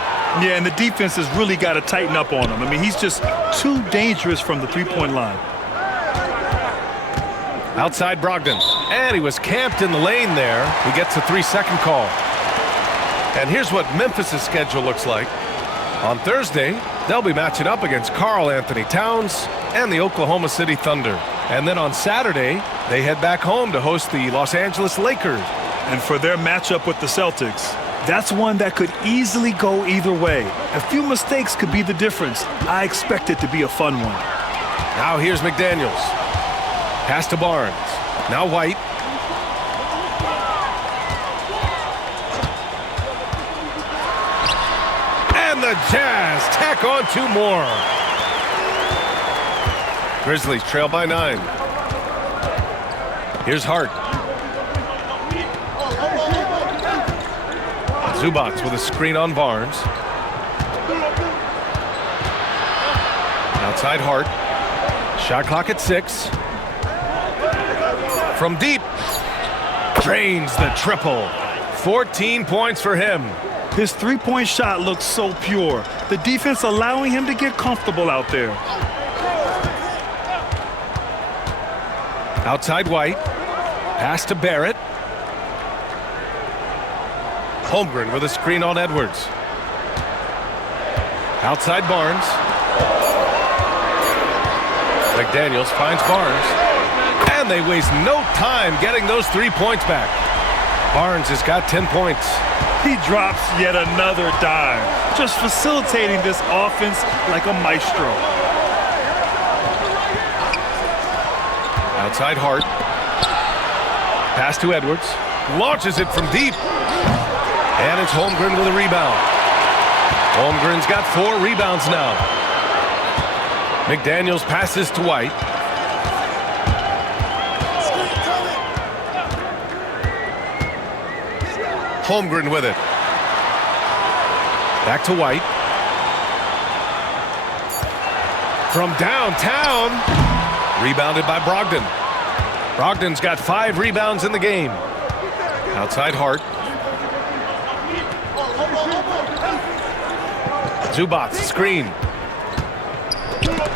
Yeah, and the defense has really got to tighten up on him. I mean, he's just too dangerous from the three-point line. Outside Brogdon. And he was camped in the lane there. He gets a 3-second call. And here's what Memphis' schedule looks like. On Thursday, they'll be matching up against Karl Anthony Towns and the Oklahoma City Thunder. And then on Saturday, they head back home to host the Los Angeles Lakers. And for their matchup with the Celtics, that's one that could easily go either way. A few mistakes could be the difference. I expect it to be a fun one. Now here's McDaniels. Pass to Barnes. Now White. And the Jazz tack on 2 more. Grizzlies trail by 9. Here's Hart. Zubats with a screen on Barnes. Outside Hart. Shot clock at 6. From deep. Drains the triple. 14 points for him. His three-point shot looks so pure. The defense allowing him to get comfortable out there. Outside White. Pass to Barrett. Holmgren with a screen on Edwards. Outside Barnes. McDaniels finds Barnes. And they waste no time getting those 3 points back. Barnes has got 10 points. He drops yet another dime, just facilitating this offense like a maestro. Outside Hart. Pass to Edwards. Launches it from deep. And it's Holmgren with a rebound. Holmgren's got 4 rebounds now. McDaniels passes to White. Holmgren with it. Back to White. From downtown. Rebounded by Brogdon. Brogdon's got 5 rebounds in the game. Outside Hart. Zubats, screen.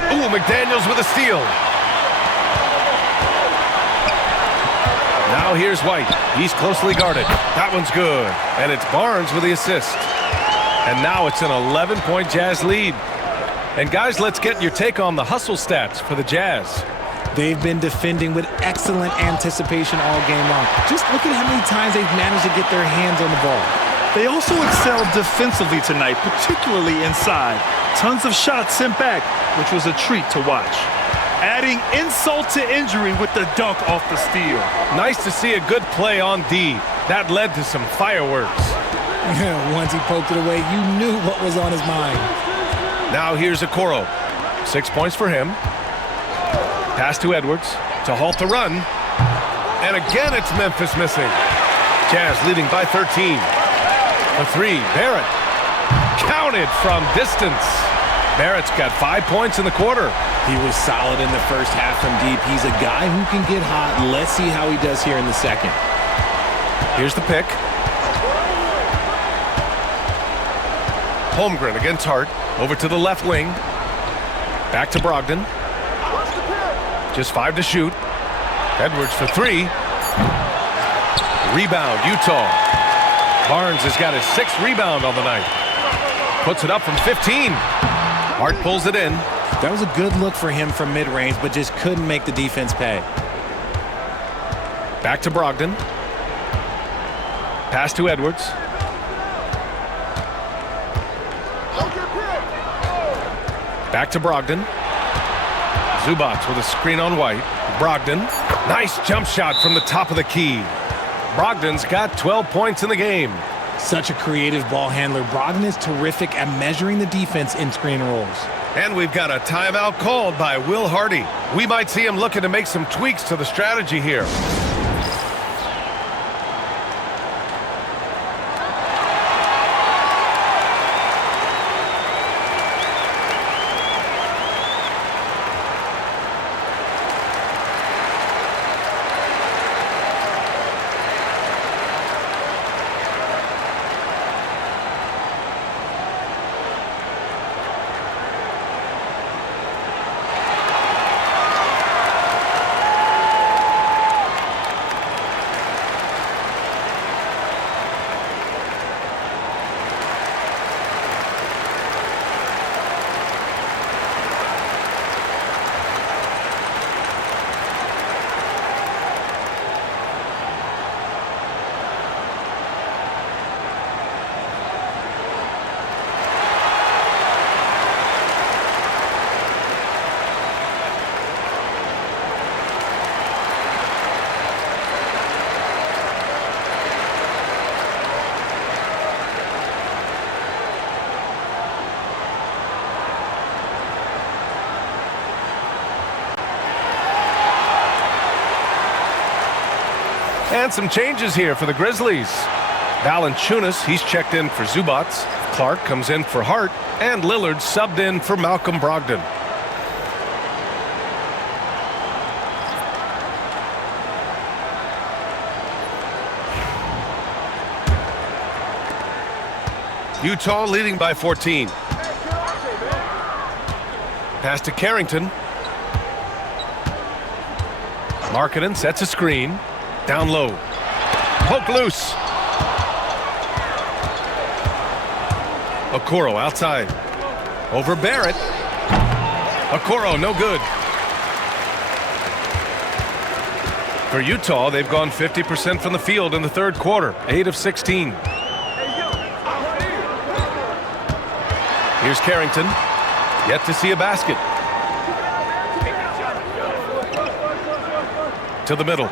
Ooh, McDaniels with a steal. Now here's White. He's closely guarded. That one's good. And it's Barnes with the assist. And now it's an 11-point Jazz lead. And guys, let's get your take on the hustle stats for the Jazz. They've been defending with excellent anticipation all game long. Just look at how many times they've managed to get their hands on the ball. They also excelled defensively tonight, particularly inside. Tons of shots sent back, which was a treat to watch. Adding insult to injury with the dunk off the steal. Nice to see a good play on D. That led to some fireworks. Once he poked it away, you knew what was on his mind. Now here's Okoro. 6 points for him. Pass to Edwards to halt the run. And again, it's Memphis missing. Jazz leading by 13. For three, Barrett. Counted from distance. Barrett's got 5 points in the quarter. He was solid in the first half from deep. He's a guy who can get hot. Let's see how he does here in the second. Here's the pick. Holmgren against Hart. Over to the left wing. Back to Brogdon. Just 5 to shoot. Edwards for three. Rebound, Utah. Barnes has got his 6th rebound on the night. Puts it up from 15. Hart pulls it in. That was a good look for him from mid-range, but just couldn't make the defense pay. Back to Brogdon. Pass to Edwards. Back to Brogdon. Zubac with a screen on White. Brogdon. Nice jump shot from the top of the key. Brogdon's got 12 points in the game. Such a creative ball handler. Brogdon is terrific at measuring the defense in screen rolls. And we've got a timeout called by Will Hardy. We might see him looking to make some tweaks to the strategy here. And some changes here for the Grizzlies. Valanciunas, he's checked in for Zubac. Clark comes in for Hart. And Lillard subbed in for Malcolm Brogdon. Utah leading by 14. Pass to Carrington. Markkanen sets a screen. Down low. Poke loose. Okoro outside. Over Barrett. Okoro, no good. For Utah, they've gone 50% from the field in the third quarter. 8 of 16. Here's Carrington. Yet to see a basket. To the middle.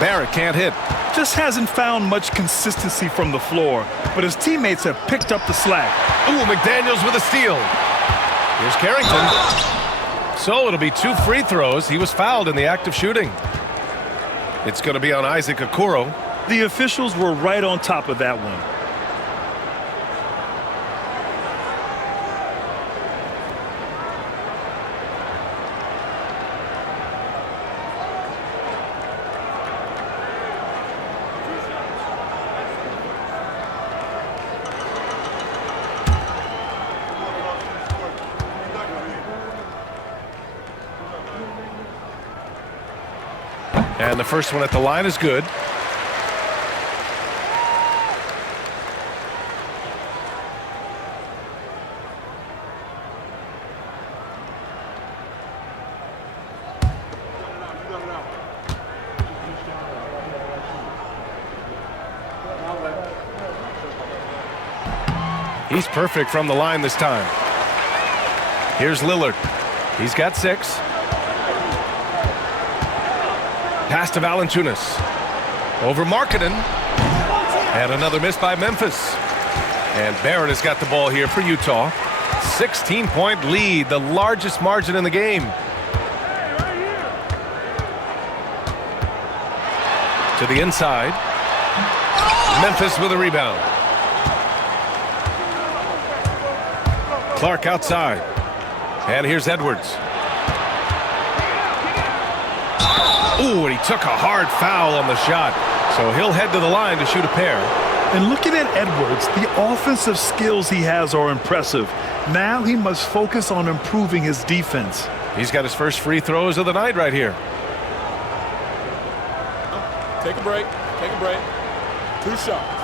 Barrett can't hit. Just hasn't found much consistency from the floor, but his teammates have picked up the slack. Ooh, McDaniels with a steal. Here's Carrington. So it'll be 2 free throws. He was fouled in the act of shooting. It's going to be on Isaac Okoro. The officials were right on top of that one. And the first one at the line is good. He's perfect from the line this time. Here's Lillard. He's got 6. Pass to Valanciunas. Over Markkanen. And another miss by Memphis. And Barrett has got the ball here for Utah. 16-point lead, the largest margin in the game. To the inside. Memphis with a rebound. Clark outside. And here's Edwards. Ooh, and he took a hard foul on the shot. So he'll head to the line to shoot a pair. And looking at Edwards, the offensive skills he has are impressive. Now he must focus on improving his defense. He's got his first free throws of the night right here. Take a break. Take a break. 2 shots.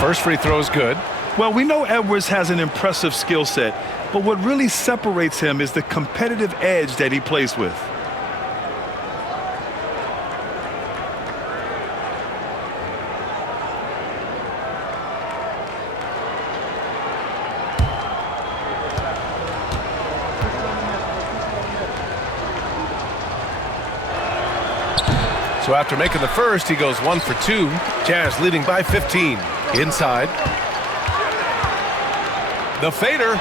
First free throw is good. Well, we know Edwards has an impressive skill set, but what really separates him is the competitive edge that he plays with. So after making the first, he goes 1 for 2. Jazz leading by 15. Inside. The fader.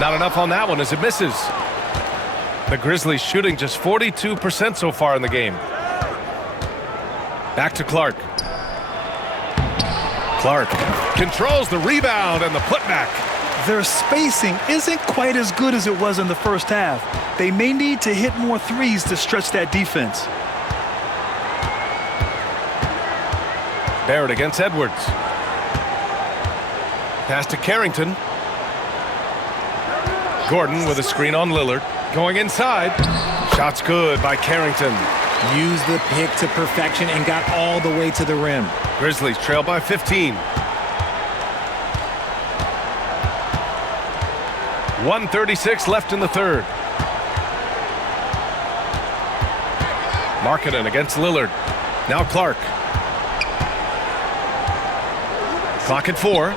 Not enough on that one as it misses. The Grizzlies shooting just 42% so far in the game. Back to Clark. Clark controls the rebound and the putback. Their spacing isn't quite as good as it was in the first half. They may need to hit more threes to stretch that defense. Barrett against Edwards. Pass to Carrington. Gordon with a screen on Lillard. Going inside. Shot's good by Carrington. Used the pick to perfection and got all the way to the rim. Grizzlies trail by 15. 1:36 left in the third. Markkanen against Lillard. Now Clark. Clock at 4.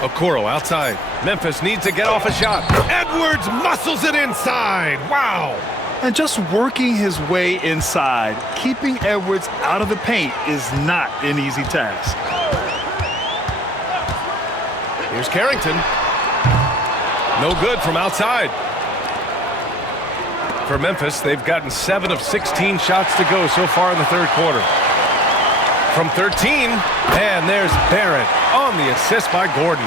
Okoro outside. Memphis needs to get off a shot. Edwards muscles it inside. Wow. And just working his way inside, keeping Edwards out of the paint is not an easy task. Here's Carrington. No good from outside. For Memphis, they've gotten 7 of 16 shots to go so far in the third quarter. From 13, and there's Barrett on the assist by Gordon.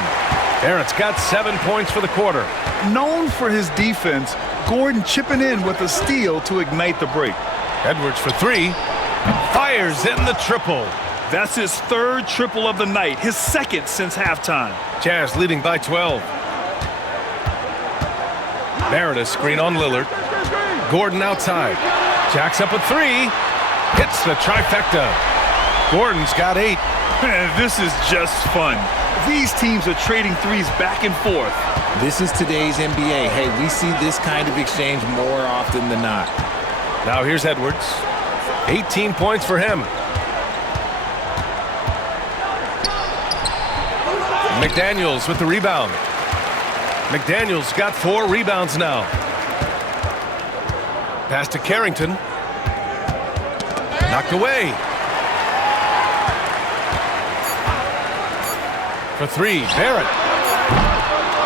Barrett's got 7 points for the quarter. Known for his defense, Gordon chipping in with a steal to ignite the break. Edwards for 3. Fires in the triple. That's his 3rd triple of the night, his 2nd since halftime. Jazz leading by 12. Barrett a screen on Lillard. Gordon outside. Jacks up a 3. Hits the trifecta. Gordon's got 8. This is just fun. These teams are trading threes back and forth. This is today's NBA. Hey, we see this kind of exchange more often than not. Now here's Edwards. 18 points for him. McDaniels with the rebound. McDaniels got 4 rebounds now. Pass to Carrington. Knocked away. For 3, Barrett.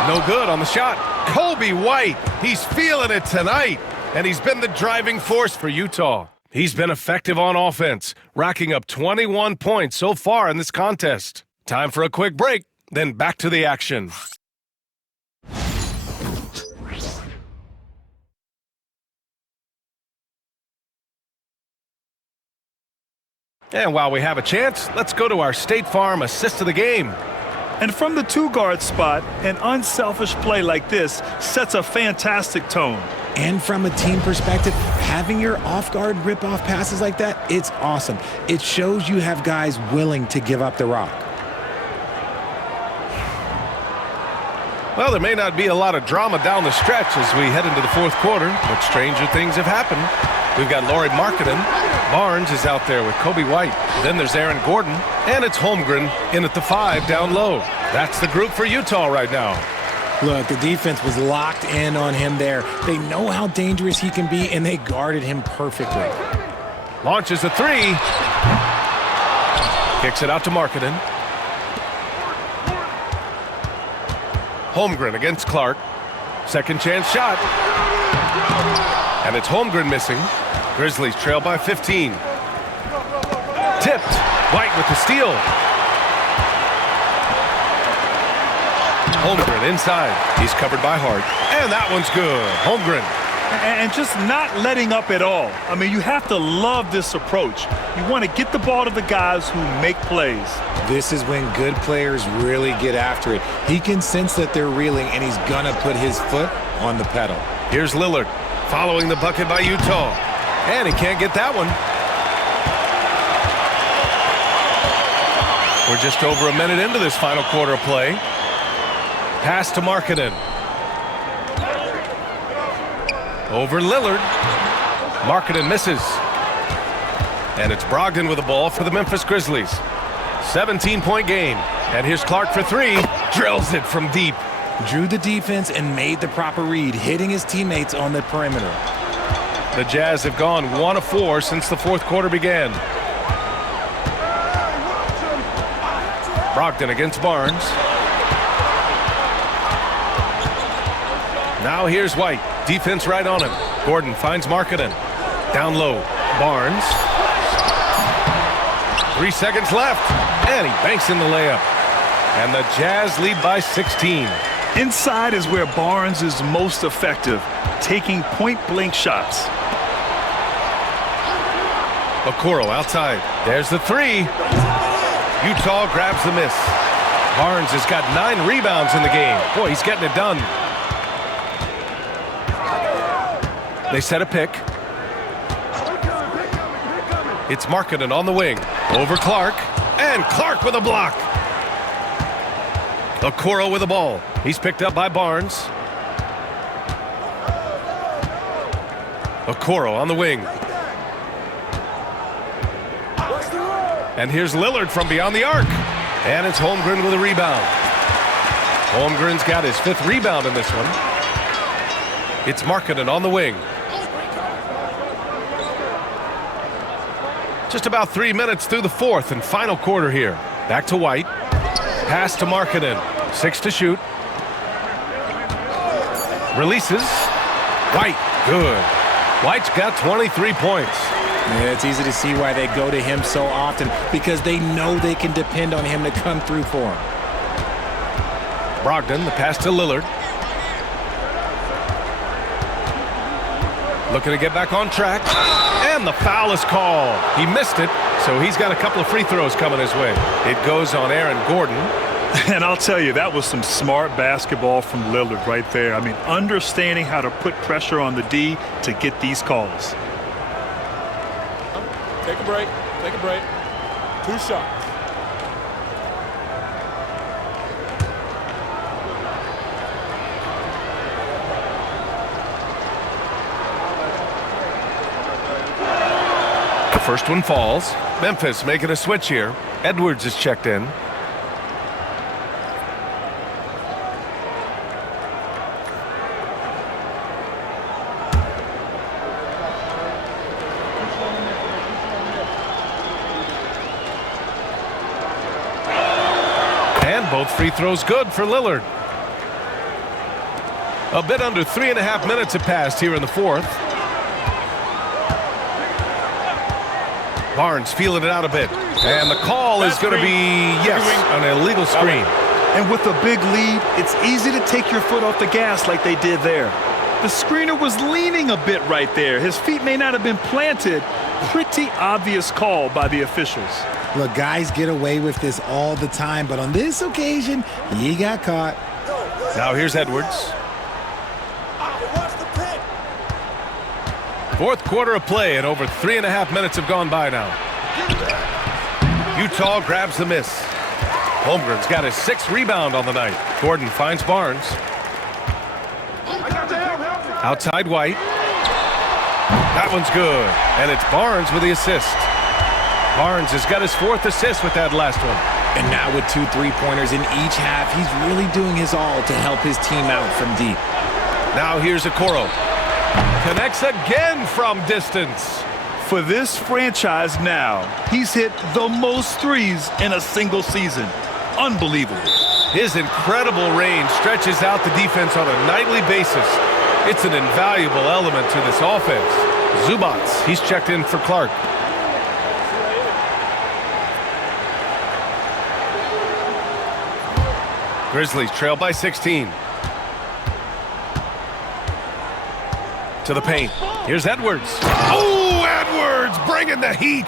No good on the shot. Kobe White, he's feeling it tonight, and he's been the driving force for Utah. He's been effective on offense, racking up 21 points so far in this contest. Time for a quick break, then back to the action. And while we have a chance, let's go to our State Farm assist of the game. And from the 2-guard spot, an unselfish play like this sets a fantastic tone. And from a team perspective, having your off-guard rip-off passes like that, it's awesome. It shows you have guys willing to give up the rock. Well, there may not be a lot of drama down the stretch as we head into the fourth quarter, but stranger things have happened. We've got Lauri Markkanen. Barnes is out there with Kobe White. Then there's Aaron Gordon, and it's Holmgren in at the 5 down low. That's the group for Utah right now. Look, the defense was locked in on him there. They know how dangerous he can be, and they guarded him perfectly. Launches a three. Kicks it out to Markkanen. Holmgren against Clark. Second chance shot. And it's Holmgren missing. Grizzlies trail by 15. Tipped. White with the steal. Holmgren inside. He's covered by Hart. And that one's good. Holmgren. And just not letting up at all. I mean, you have to love this approach. You want to get the ball to the guys who make plays. This is when good players really get after it. He can sense that they're reeling, and he's going to put his foot on the pedal. Here's Lillard following the bucket by Utah. And he can't get that one. We're just over a minute into this final quarter of play. Pass to Markkanen. Over Lillard. Markkanen misses. And it's Brogdon with the ball for the Memphis Grizzlies. 17-point game. And here's Clark for three. Drills it from deep. Drew the defense and made the proper read, hitting his teammates on the perimeter. The Jazz have gone 1 of 4 since the fourth quarter began. Brogdon against Barnes. Now here's White. Defense right on him. Gordon finds Markkanen. Down low. Barnes. 3 seconds left. And he banks in the layup. And the Jazz lead by 16. Inside is where Barnes is most effective, taking point-blank shots. Okoro outside. There's the three. Utah grabs the miss. Barnes has got 9 rebounds in the game. Boy, he's getting it done. They set a pick. It's Markkanen on the wing. Over Clark. And Clark with a block. Okoro with the ball. He's picked up by Barnes. Okoro on the wing. And here's Lillard from beyond the arc. And it's Holmgren with a rebound. Holmgren's got his 5th rebound in this one. It's Markkanen on the wing. Just about 3 minutes through the fourth and final quarter here. Back to White. Pass to Markkanen. 6 to shoot. Releases. White. Good. White's got 23 points. Yeah, it's easy to see why they go to him so often, because they know they can depend on him to come through for them. Brogdon, the pass to Lillard. Looking to get back on track. And the foul is called. He missed it, so he's got a couple of free throws coming his way. It goes on Aaron Gordon. And I'll tell you, that was some smart basketball from Lillard right there. I mean, understanding how to put pressure on the D to get these calls. Take a break. Take a break. 2 shots. The first one falls. Memphis making a switch here. Edwards is checked in. Both free throws good for Lillard. A bit under 3.5 minutes have passed here in the fourth. Barnes feeling it out a bit. And the call is going to be, yes, an illegal screen. And with a big lead, it's easy to take your foot off the gas like they did there. The screener was leaning a bit right there. His feet may not have been planted. Pretty obvious call by the officials. Look, guys get away with this all the time, but on this occasion, he got caught. Now here's Edwards. Fourth quarter of play, and over 3.5 minutes have gone by now. Utah grabs the miss. Holmgren's got his 6th rebound on the night. Gordon finds Barnes. Outside White. That one's good, and it's Barnes with the assist. Barnes has got his 4th assist with that last one. And now with 2 3-pointers in each half, he's really doing his all to help his team out from deep. Now here's Okoro. Connects again from distance. For this franchise now, he's hit the most threes in a single season. Unbelievable. His incredible range stretches out the defense on a nightly basis. It's an invaluable element to this offense. Zubats, he's checked in for Clark. Grizzlies trail by 16. To the paint. Here's Edwards. Oh, Edwards bringing the heat.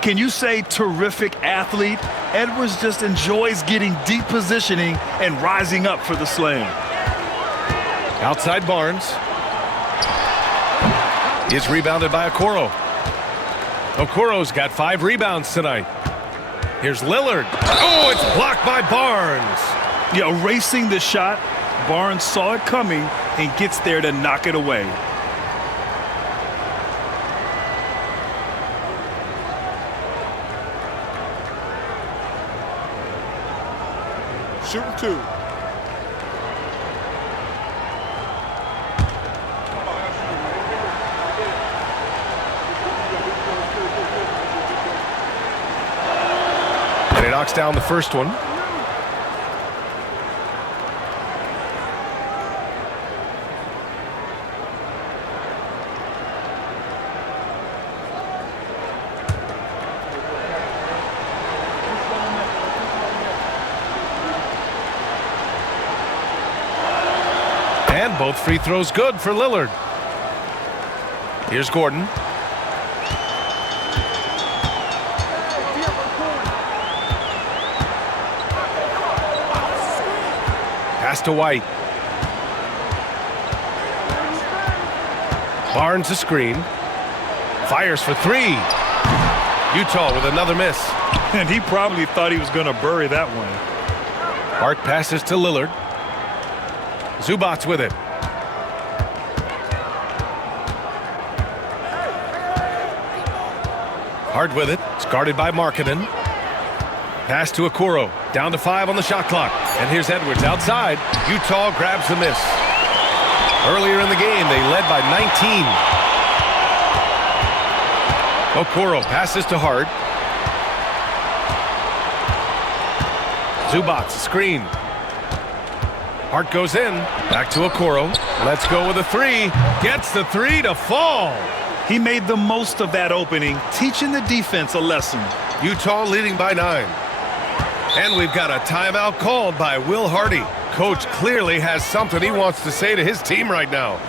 Can you say terrific athlete? Edwards just enjoys getting deep positioning and rising up for the slam. Outside Barnes. Is rebounded by Okoro. Okoro's got 5 rebounds tonight. Here's Lillard. Oh, it's blocked by Barnes. Yeah, erasing the shot. Barnes saw it coming and gets there to knock it away. Shooting 2. And he knocks down the first one. And both free throws good for Lillard. Here's Gordon. Pass to White. Barnes a screen. Fires for 3. Utah with another miss. And he probably thought he was going to bury that one. Hart passes to Lillard. Zubats with it. Hart with it. It's guarded by Markkanen. Pass to Okoro. Down to 5 on the shot clock. And here's Edwards outside. Utah grabs the miss. Earlier in the game, they led by 19. Okoro passes to Hart. Zubats screen. Hart goes in. Back to Okoro. Let's go with a 3. Gets the 3 to fall. He made the most of that opening, teaching the defense a lesson. Utah leading by 9. And we've got a timeout called by Will Hardy. Coach clearly has something he wants to say to his team right now.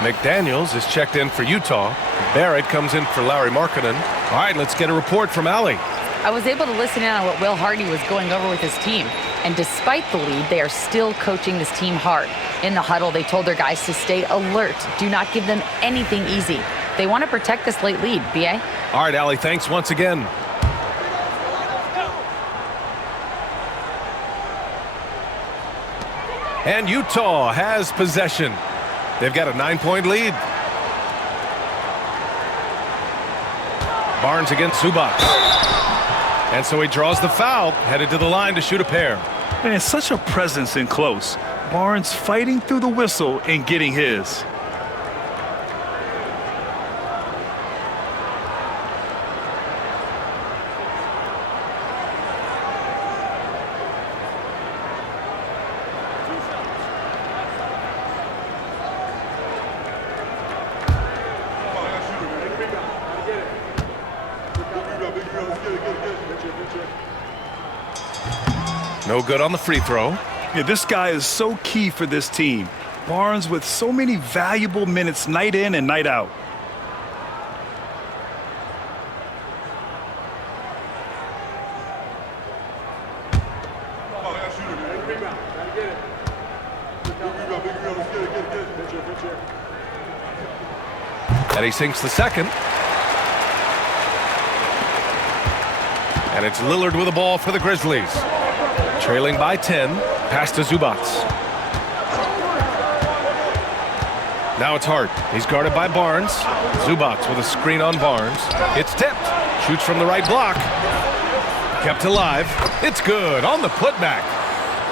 McDaniels is checked in for Utah. Barrett comes in for Larry Markkanen. All right, let's get a report from Allie. I was able to listen in on what Will Hardy was going over with his team. And despite the lead, they are still coaching this team hard. In the huddle, they told their guys to stay alert. Do not give them anything easy. They want to protect this late lead, B.A. All right, Allie, thanks once again. And Utah has possession. They've got a 9-point lead. Barnes against Zubac. And so he draws the foul, headed to the line to shoot a pair. Man, such a presence in close. Barnes fighting through the whistle and getting his. No good on the free throw. Yeah, this guy is so key for this team. Barnes with so many valuable minutes night in and night out. And he sinks the second. And it's Lillard with the ball for the Grizzlies. Trailing by 10, pass to Zubac. Now it's Hart. He's guarded by Barnes. Zubac with a screen on Barnes. It's tipped. Shoots from the right block. Kept alive. It's good on the putback.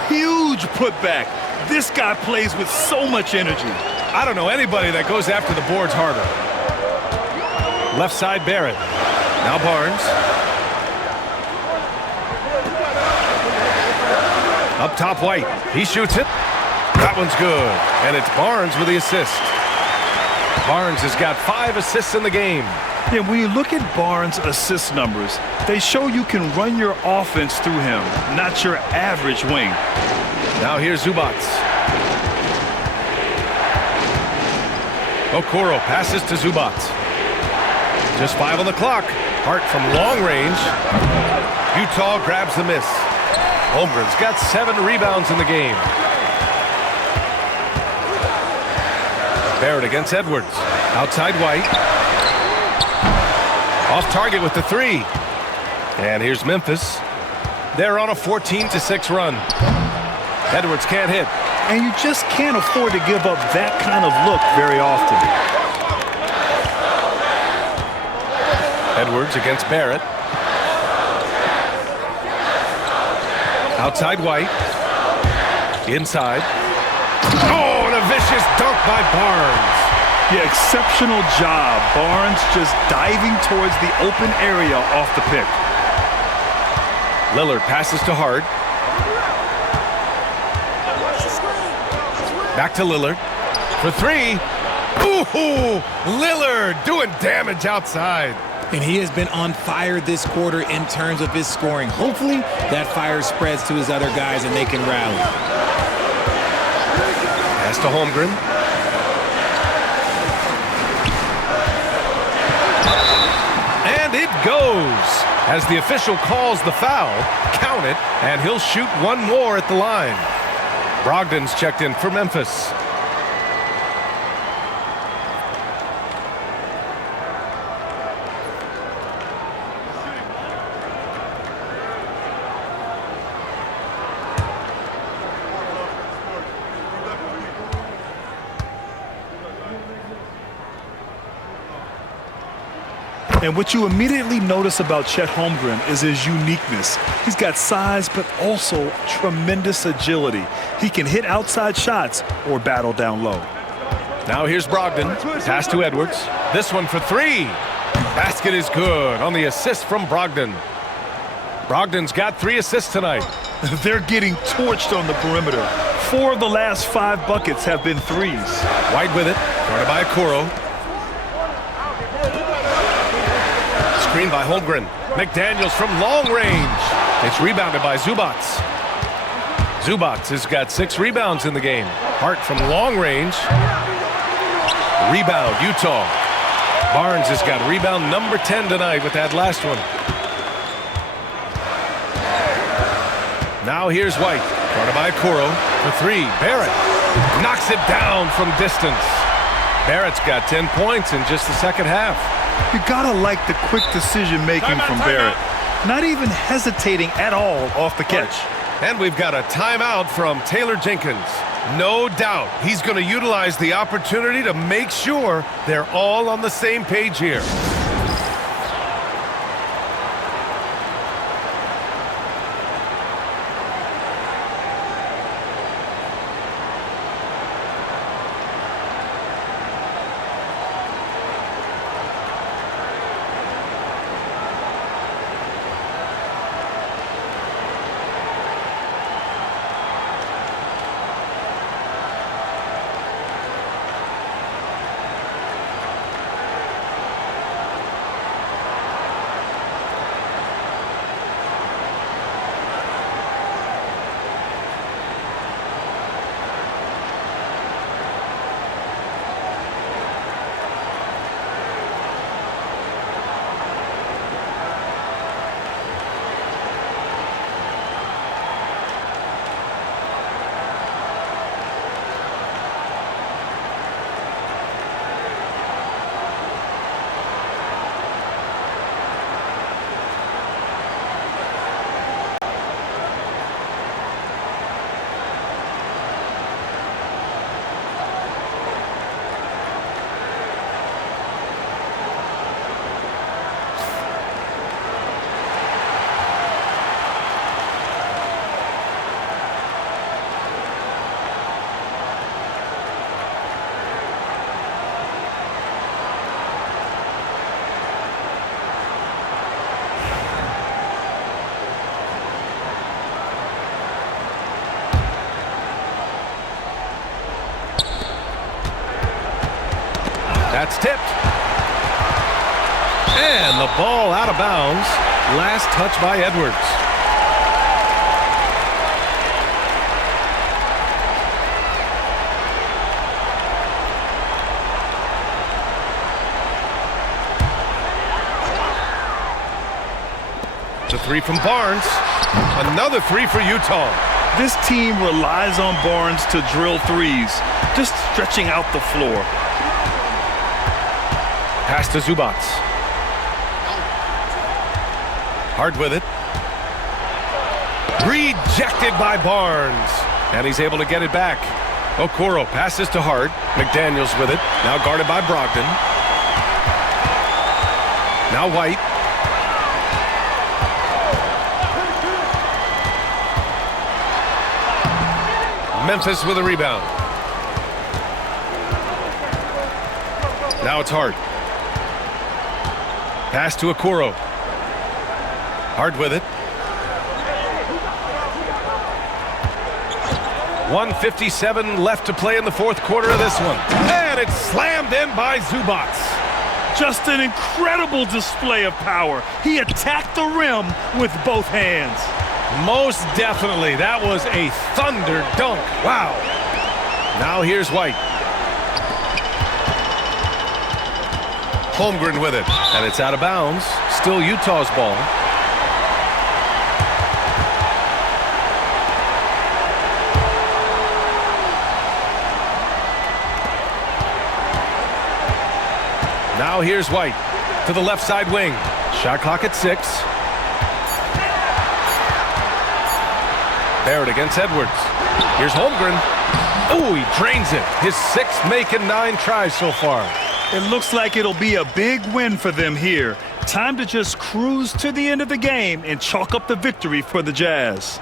Huge putback. This guy plays with so much energy. I don't know anybody that goes after the boards harder. Left side Barrett. Now Barnes. Up top White. He shoots it. That one's good. And it's Barnes with the assist. Barnes has got 5 assists in the game. Yeah, when you look at Barnes' assist numbers, they show you can run your offense through him, not your average wing. Now here's Zubac. Okoro passes to Zubac. Just 5 on the clock. Hart from long range. Utah grabs the miss. Holmgren's got 7 rebounds in the game. Barrett against Edwards. Outside White. Off target with the 3. And here's Memphis. They're on a 14-6 run. Edwards can't hit. And you just can't afford to give up that kind of look very often. Edwards against Barrett. Outside White. Inside. Oh, and a vicious dunk by Barnes. Yeah, exceptional job. Barnes just diving towards the open area off the pick. Lillard passes to Hart. Back to Lillard for 3. Ooh, Lillard doing damage outside. And he has been on fire this quarter in terms of his scoring. Hopefully that fire spreads to his other guys and they can rally. Pass to Holmgren. And it goes. As the official calls the foul, count it, and he'll shoot 1 more at the line. Brogdon's checked in for Memphis. And what you immediately notice about Chet Holmgren is his uniqueness. He's got size, but also tremendous agility. He can hit outside shots or battle down low. Now here's Brogdon. Pass to Edwards. This one for 3. Basket is good on the assist from Brogdon. Brogdon's got 3 assists tonight. They're getting torched on the perimeter. 4 of the last 5 buckets have been threes. White with it. Guarded by Okoro. Screen by Holmgren. McDaniels from long range. It's rebounded by Zubac. Zubac has got 6 rebounds in the game. Hart from long range. Rebound, Utah. Barnes has got rebound number 10 tonight with that last one. Now here's White. Guarded by Okoro for 3. Barrett knocks it down from distance. Barrett's got 10 points in just the second half. You gotta like the quick decision making from Barrett. Not even hesitating at all off the catch. And we've got a timeout from Taylor Jenkins. No doubt he's going to utilize the opportunity to make sure they're all on the same page here. That's tipped. And the ball out of bounds. Last touch by Edwards. The three from Barnes. Another three for Utah. This team relies on Barnes to drill threes, just stretching out the floor. Pass to Zubats. Hard with it. Rejected by Barnes. And he's able to get it back. Okoro passes to Hart. McDaniels with it. Now guarded by Brogdon. Now White. Memphis with a rebound. Now it's Hart. Pass to Okoro. Hart with it. 1:57 left to play in the fourth quarter of this one. And it's slammed in by Zubats. Just an incredible display of power. He attacked the rim with both hands. Most definitely. That was a thunder dunk. Wow. Now here's White. Holmgren with it. And it's out of bounds. Still Utah's ball. Now here's White to the left side wing. Shot clock at 6. Barrett against Edwards. Here's Holmgren. Oh, he drains it. His 6th make in 9 tries so far. It looks like it'll be a big win for them here. Time to just cruise to the end of the game and chalk up the victory for the Jazz.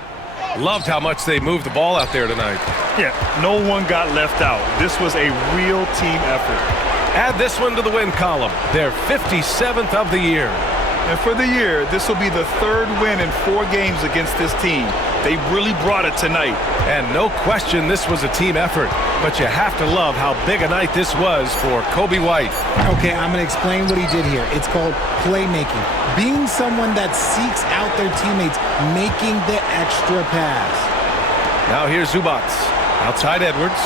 Loved how much they moved the ball out there tonight. Yeah, no one got left out. This was a real team effort. Add this one to the win column. Their 57th of the year. And for the year, this will be the 3rd win in 4 games against this team. They really brought it tonight. And no question this was a team effort. But you have to love how big a night this was for Kobe White. Okay, I'm going to explain what he did here. It's called playmaking. Being someone that seeks out their teammates, making the extra pass. Now here's Zubats. Outside Edwards.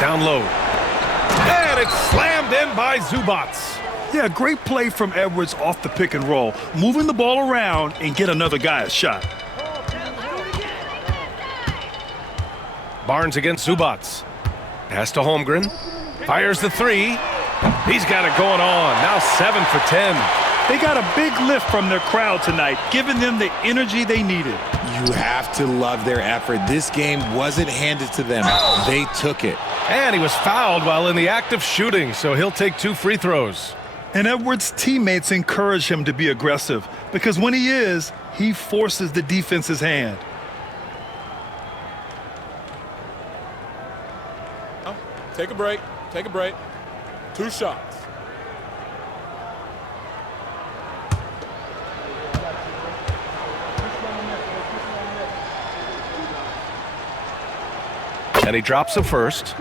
Down low. And it's slammed in by Zubats. Yeah, great play from Edwards off the pick and roll. Moving the ball around and get another guy a shot. Barnes against Zubats. Pass to Holmgren. Fires the 3. He's got it going on. Now 7 for 10. They got a big lift from their crowd tonight, giving them the energy they needed. You have to love their effort. This game wasn't handed to them. They took it. And he was fouled while in the act of shooting, so he'll take 2 free throws. And Edwards' teammates encourage him to be aggressive because when he is, he forces the defense's hand. Take a break. Take a break. 2 shots. And he drops the first.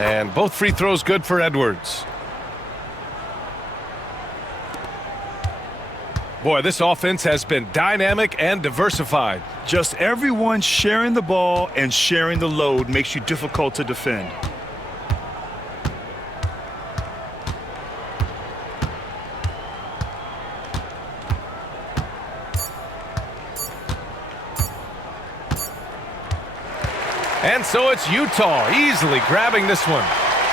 And both free throws good for Edwards. Boy, this offense has been dynamic and diversified. Just everyone sharing the ball and sharing the load makes you difficult to defend. And so it's Utah easily grabbing this one.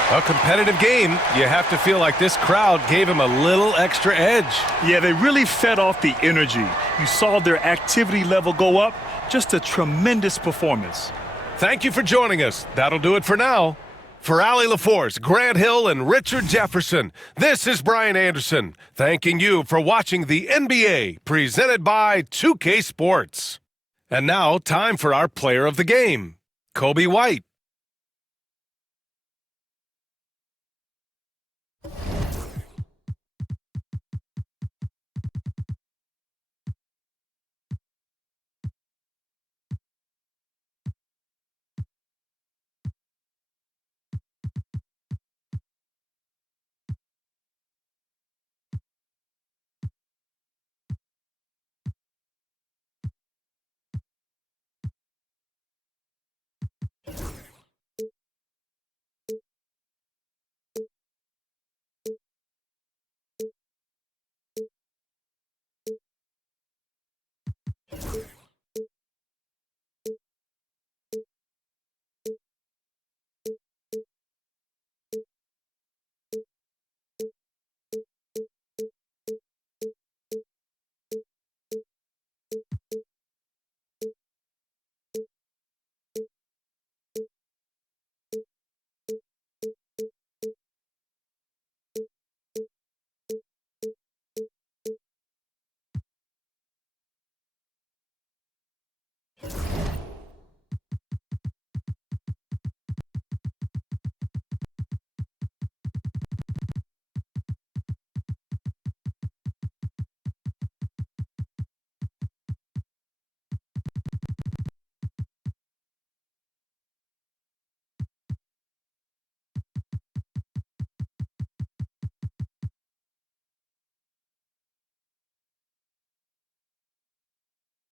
A competitive game. You have to feel like this crowd gave him a little extra edge. Yeah, they really fed off the energy. You saw their activity level go up. Just a tremendous performance. Thank you for joining us. That'll do it for now. For Allie LaForce, Grant Hill, and Richard Jefferson, this is Brian Anderson, thanking you for watching the NBA, presented by 2K Sports. And now, time for our player of the game, Kobe White.